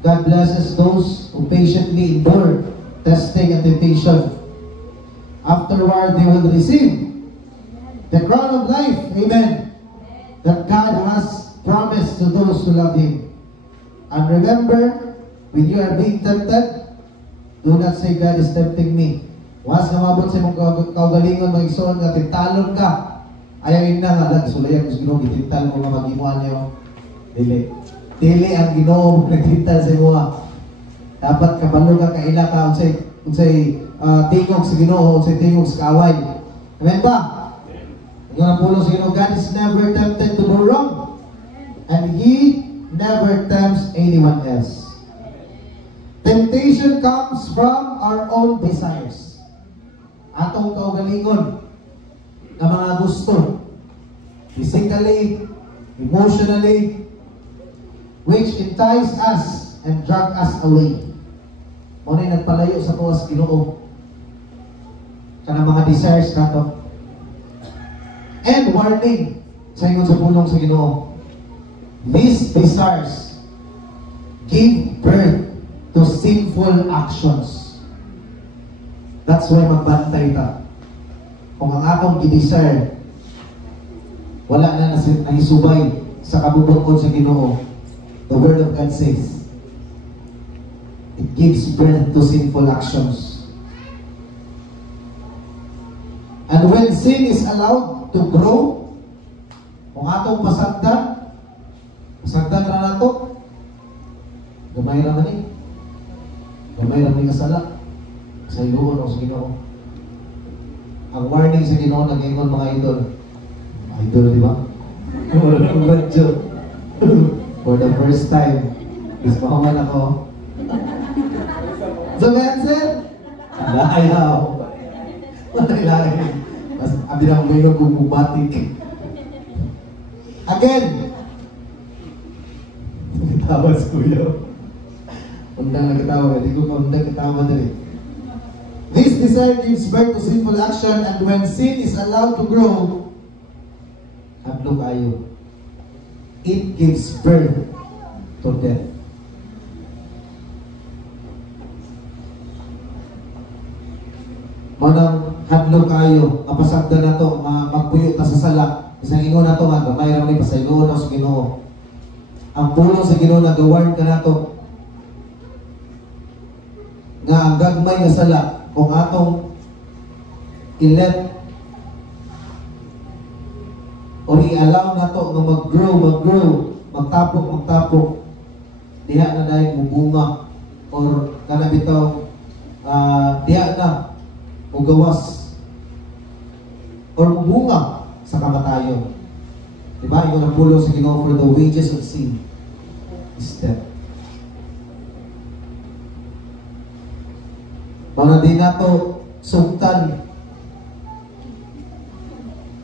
God blesses those who patiently endure testing and temptation. Afterward, they will receive the crown of life, amen, that God has promised to those who love Him. And remember, when you are being tempted, do not say, God is tempting me. Once na mabot sa mong kaugalingon, mga igsoon, nga tintalon ka, ayaw na nga lang, sulayan ko sa Ginoo, itintal mo nga mag-imuan niyo. Dili. Dili ang Ginoo nagtintal sa imo. Dapat kabalo ka kaila ka unsay tingog sa Ginoo, unsay tingog sa kaway. Amen ba? Ang napulo sa Ginoo, God is never tempted to do wrong, and He never tempts anyone else. Temptation comes from our own desires. Atong kaugalingon na mga gusto, physically, emotionally, which entice us and drag us away. Muna nagpalayo sa tuwas Ginoo. Kanang mga desires nato. And warning sa ingon sa pulong sa Ginoo. These desires give birth to sinful actions. That's why magbantay ta. Kung ang akong i-desire wala na nahisubay sa kabubukod sa Ginoo, the Word of God says, it gives birth to sinful actions. And when sin is allowed to grow, kung atong pasagdan ra nato, gamay ra man eh. Gamay ra may kasala sa iluon o sa Ginoo. Ang warning sa Ginoo nag-ingon mga idol. Idol, di ba? Wala nang radyo. For the first time, gusto ko man ako. So, answer? Ayaw. Lain. Mas abi na may nagbububatik. Again. Nagkatawa si Kuya. Undang nagkatawa. Hindi ko nagkatawa dali. This desire gives birth to sinful action, and when sin is allowed to grow, hadlok ayo, it gives birth to death. Manang hadlok ayo, kapasagda na to, magpuyo ta sa sala. Isang ingon na to, gamay lang ni pasayloon na sa Ginoo. Ang pulong sa Ginoo nag-award ka na to, nga ang gagmay nga sala, kung atong i-let o i-allow na to nga mag-grow, magtapok, diha na dahil mubunga or kanabitaw, diha na ugawas or mubunga sa kamatayon. Diba? Ikaw na pulong sa Ginoo, for the wages of sin is death. Para di na to sugtan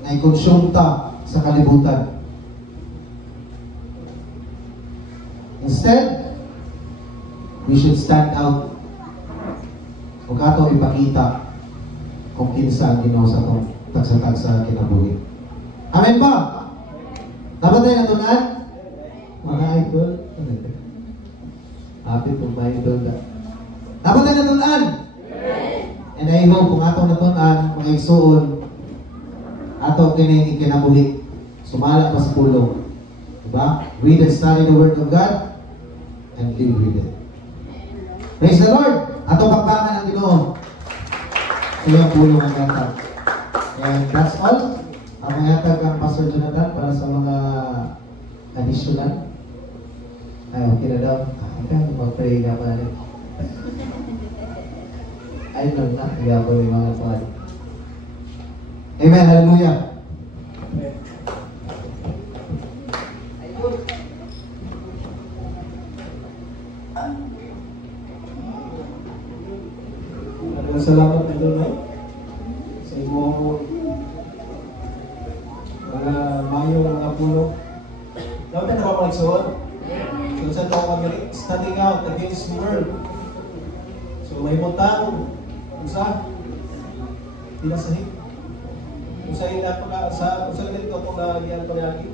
na ikonsumta sa kalibutan. Instead, we should stand out. Huwag ato ipakita kung kinsa ang Ginoo sa itong tagsa-tagsa kinabuhi. Amen ba? Dapat tayo natunan? Mga idol? Happy kung mga idol na. Dapat tayo natunan? And I hope kung atong natunan, mga igsuon, atong kinabuhi, sumala pa sa pulong. Diba? Read and study the Word of God and live with it. Praise the Lord! Atong bakbakan ang Ginoo. So yung pulong ang gatag. And that's all. Ang gatag ang Pastor Jonathan para sa mga additional. Ay, okay na daw. Ikaw, mag-pray ka pa rin. Ay, lang na. Kaya po yung mga pari. Amen. Hallelujah. Salamat ito na sa imong mga mayo mga puno. Dapat na ba magsuot? So sa ito kami standing out against the world. So may mutang unsa pinasahit. Unsa ina pa sa unsa ganito kung nagyan pa lagi.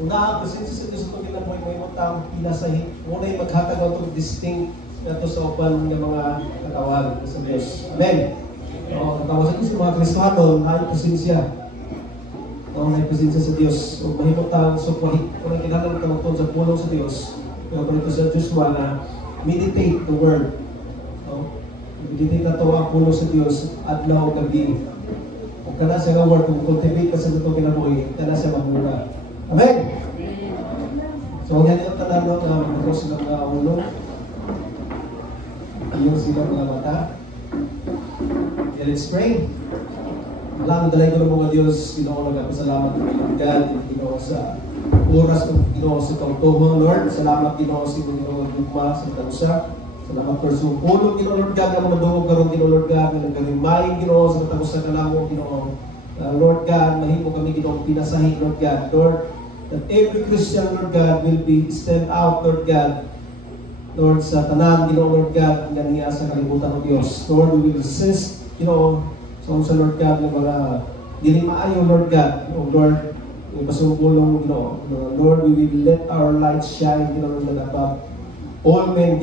Kung naa-presensya sa Diyos ito kinabuhi may mutang pinasahit. Unay maghatag og distinct nato sa upan ng mga katawag sa Diyos. Amen. Katawag sa Diyos, mga Kristiyano, may presensya. May presensya sa Diyos. O mahimutang sukwahi. Kung ang kinahanglan ka sa pulong sa Diyos, kaya pa ito sa Diyos na meditate the Word. Meditate na ito ang pulong sa Diyos at lao gabi. Kung ka na siya ng Word, kung cultivate ka sa ito kinabuhi, ka na siya magmula. Amen. So, yan yung tanong na ito silang mga ulo. Yung silang mga mata. Okay, let's pray. Alam, dalay ko ng mga Diyos, Ginoo, nagpasalamat ng mga God, Ginoo, sa oras ng Ginoo sa kautuhon, Lord. Salamat, Ginoo, sa Ginoo, Dugma, sa Tansa. Salamat, Perso. Pulong, Ginoo, Lord God, na madungog karon, Ginoo, Lord God, na nagkarimayin, Ginoo, sa Tansa ka lang mo, Ginoo. Lord God, mahimo kami, Ginoo, pinasahin, Lord God. Lord, that every Christian, Lord God, will be stand out, Lord God, Lord, sa tanan, Ginoo, Lord God, nga niya sa kalibutan ng Diyos. Lord, we will resist, Ginoo, sa Lord God, yung mga dili maayo, Lord God, Lord, yung pasungkulong, Lord, we will let our light shine, Lord, above all men,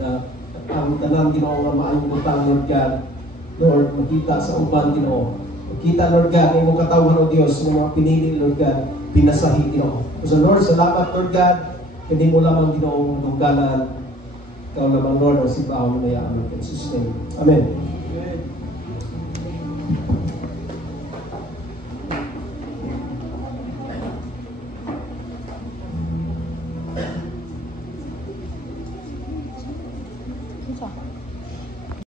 na ang tanan, nga maayong butang, Lord God, Lord, makita sa uban, makita, Lord God, ang mong katawan, O Diyos, ng mga pinili, Lord God, pinasahi, So, Lord, salamat, Lord God, hindi mo lamang, dunggalan, ikaw lamang, Lord, ang sibaw na yaman. In Jesus' name. Amen. Amen.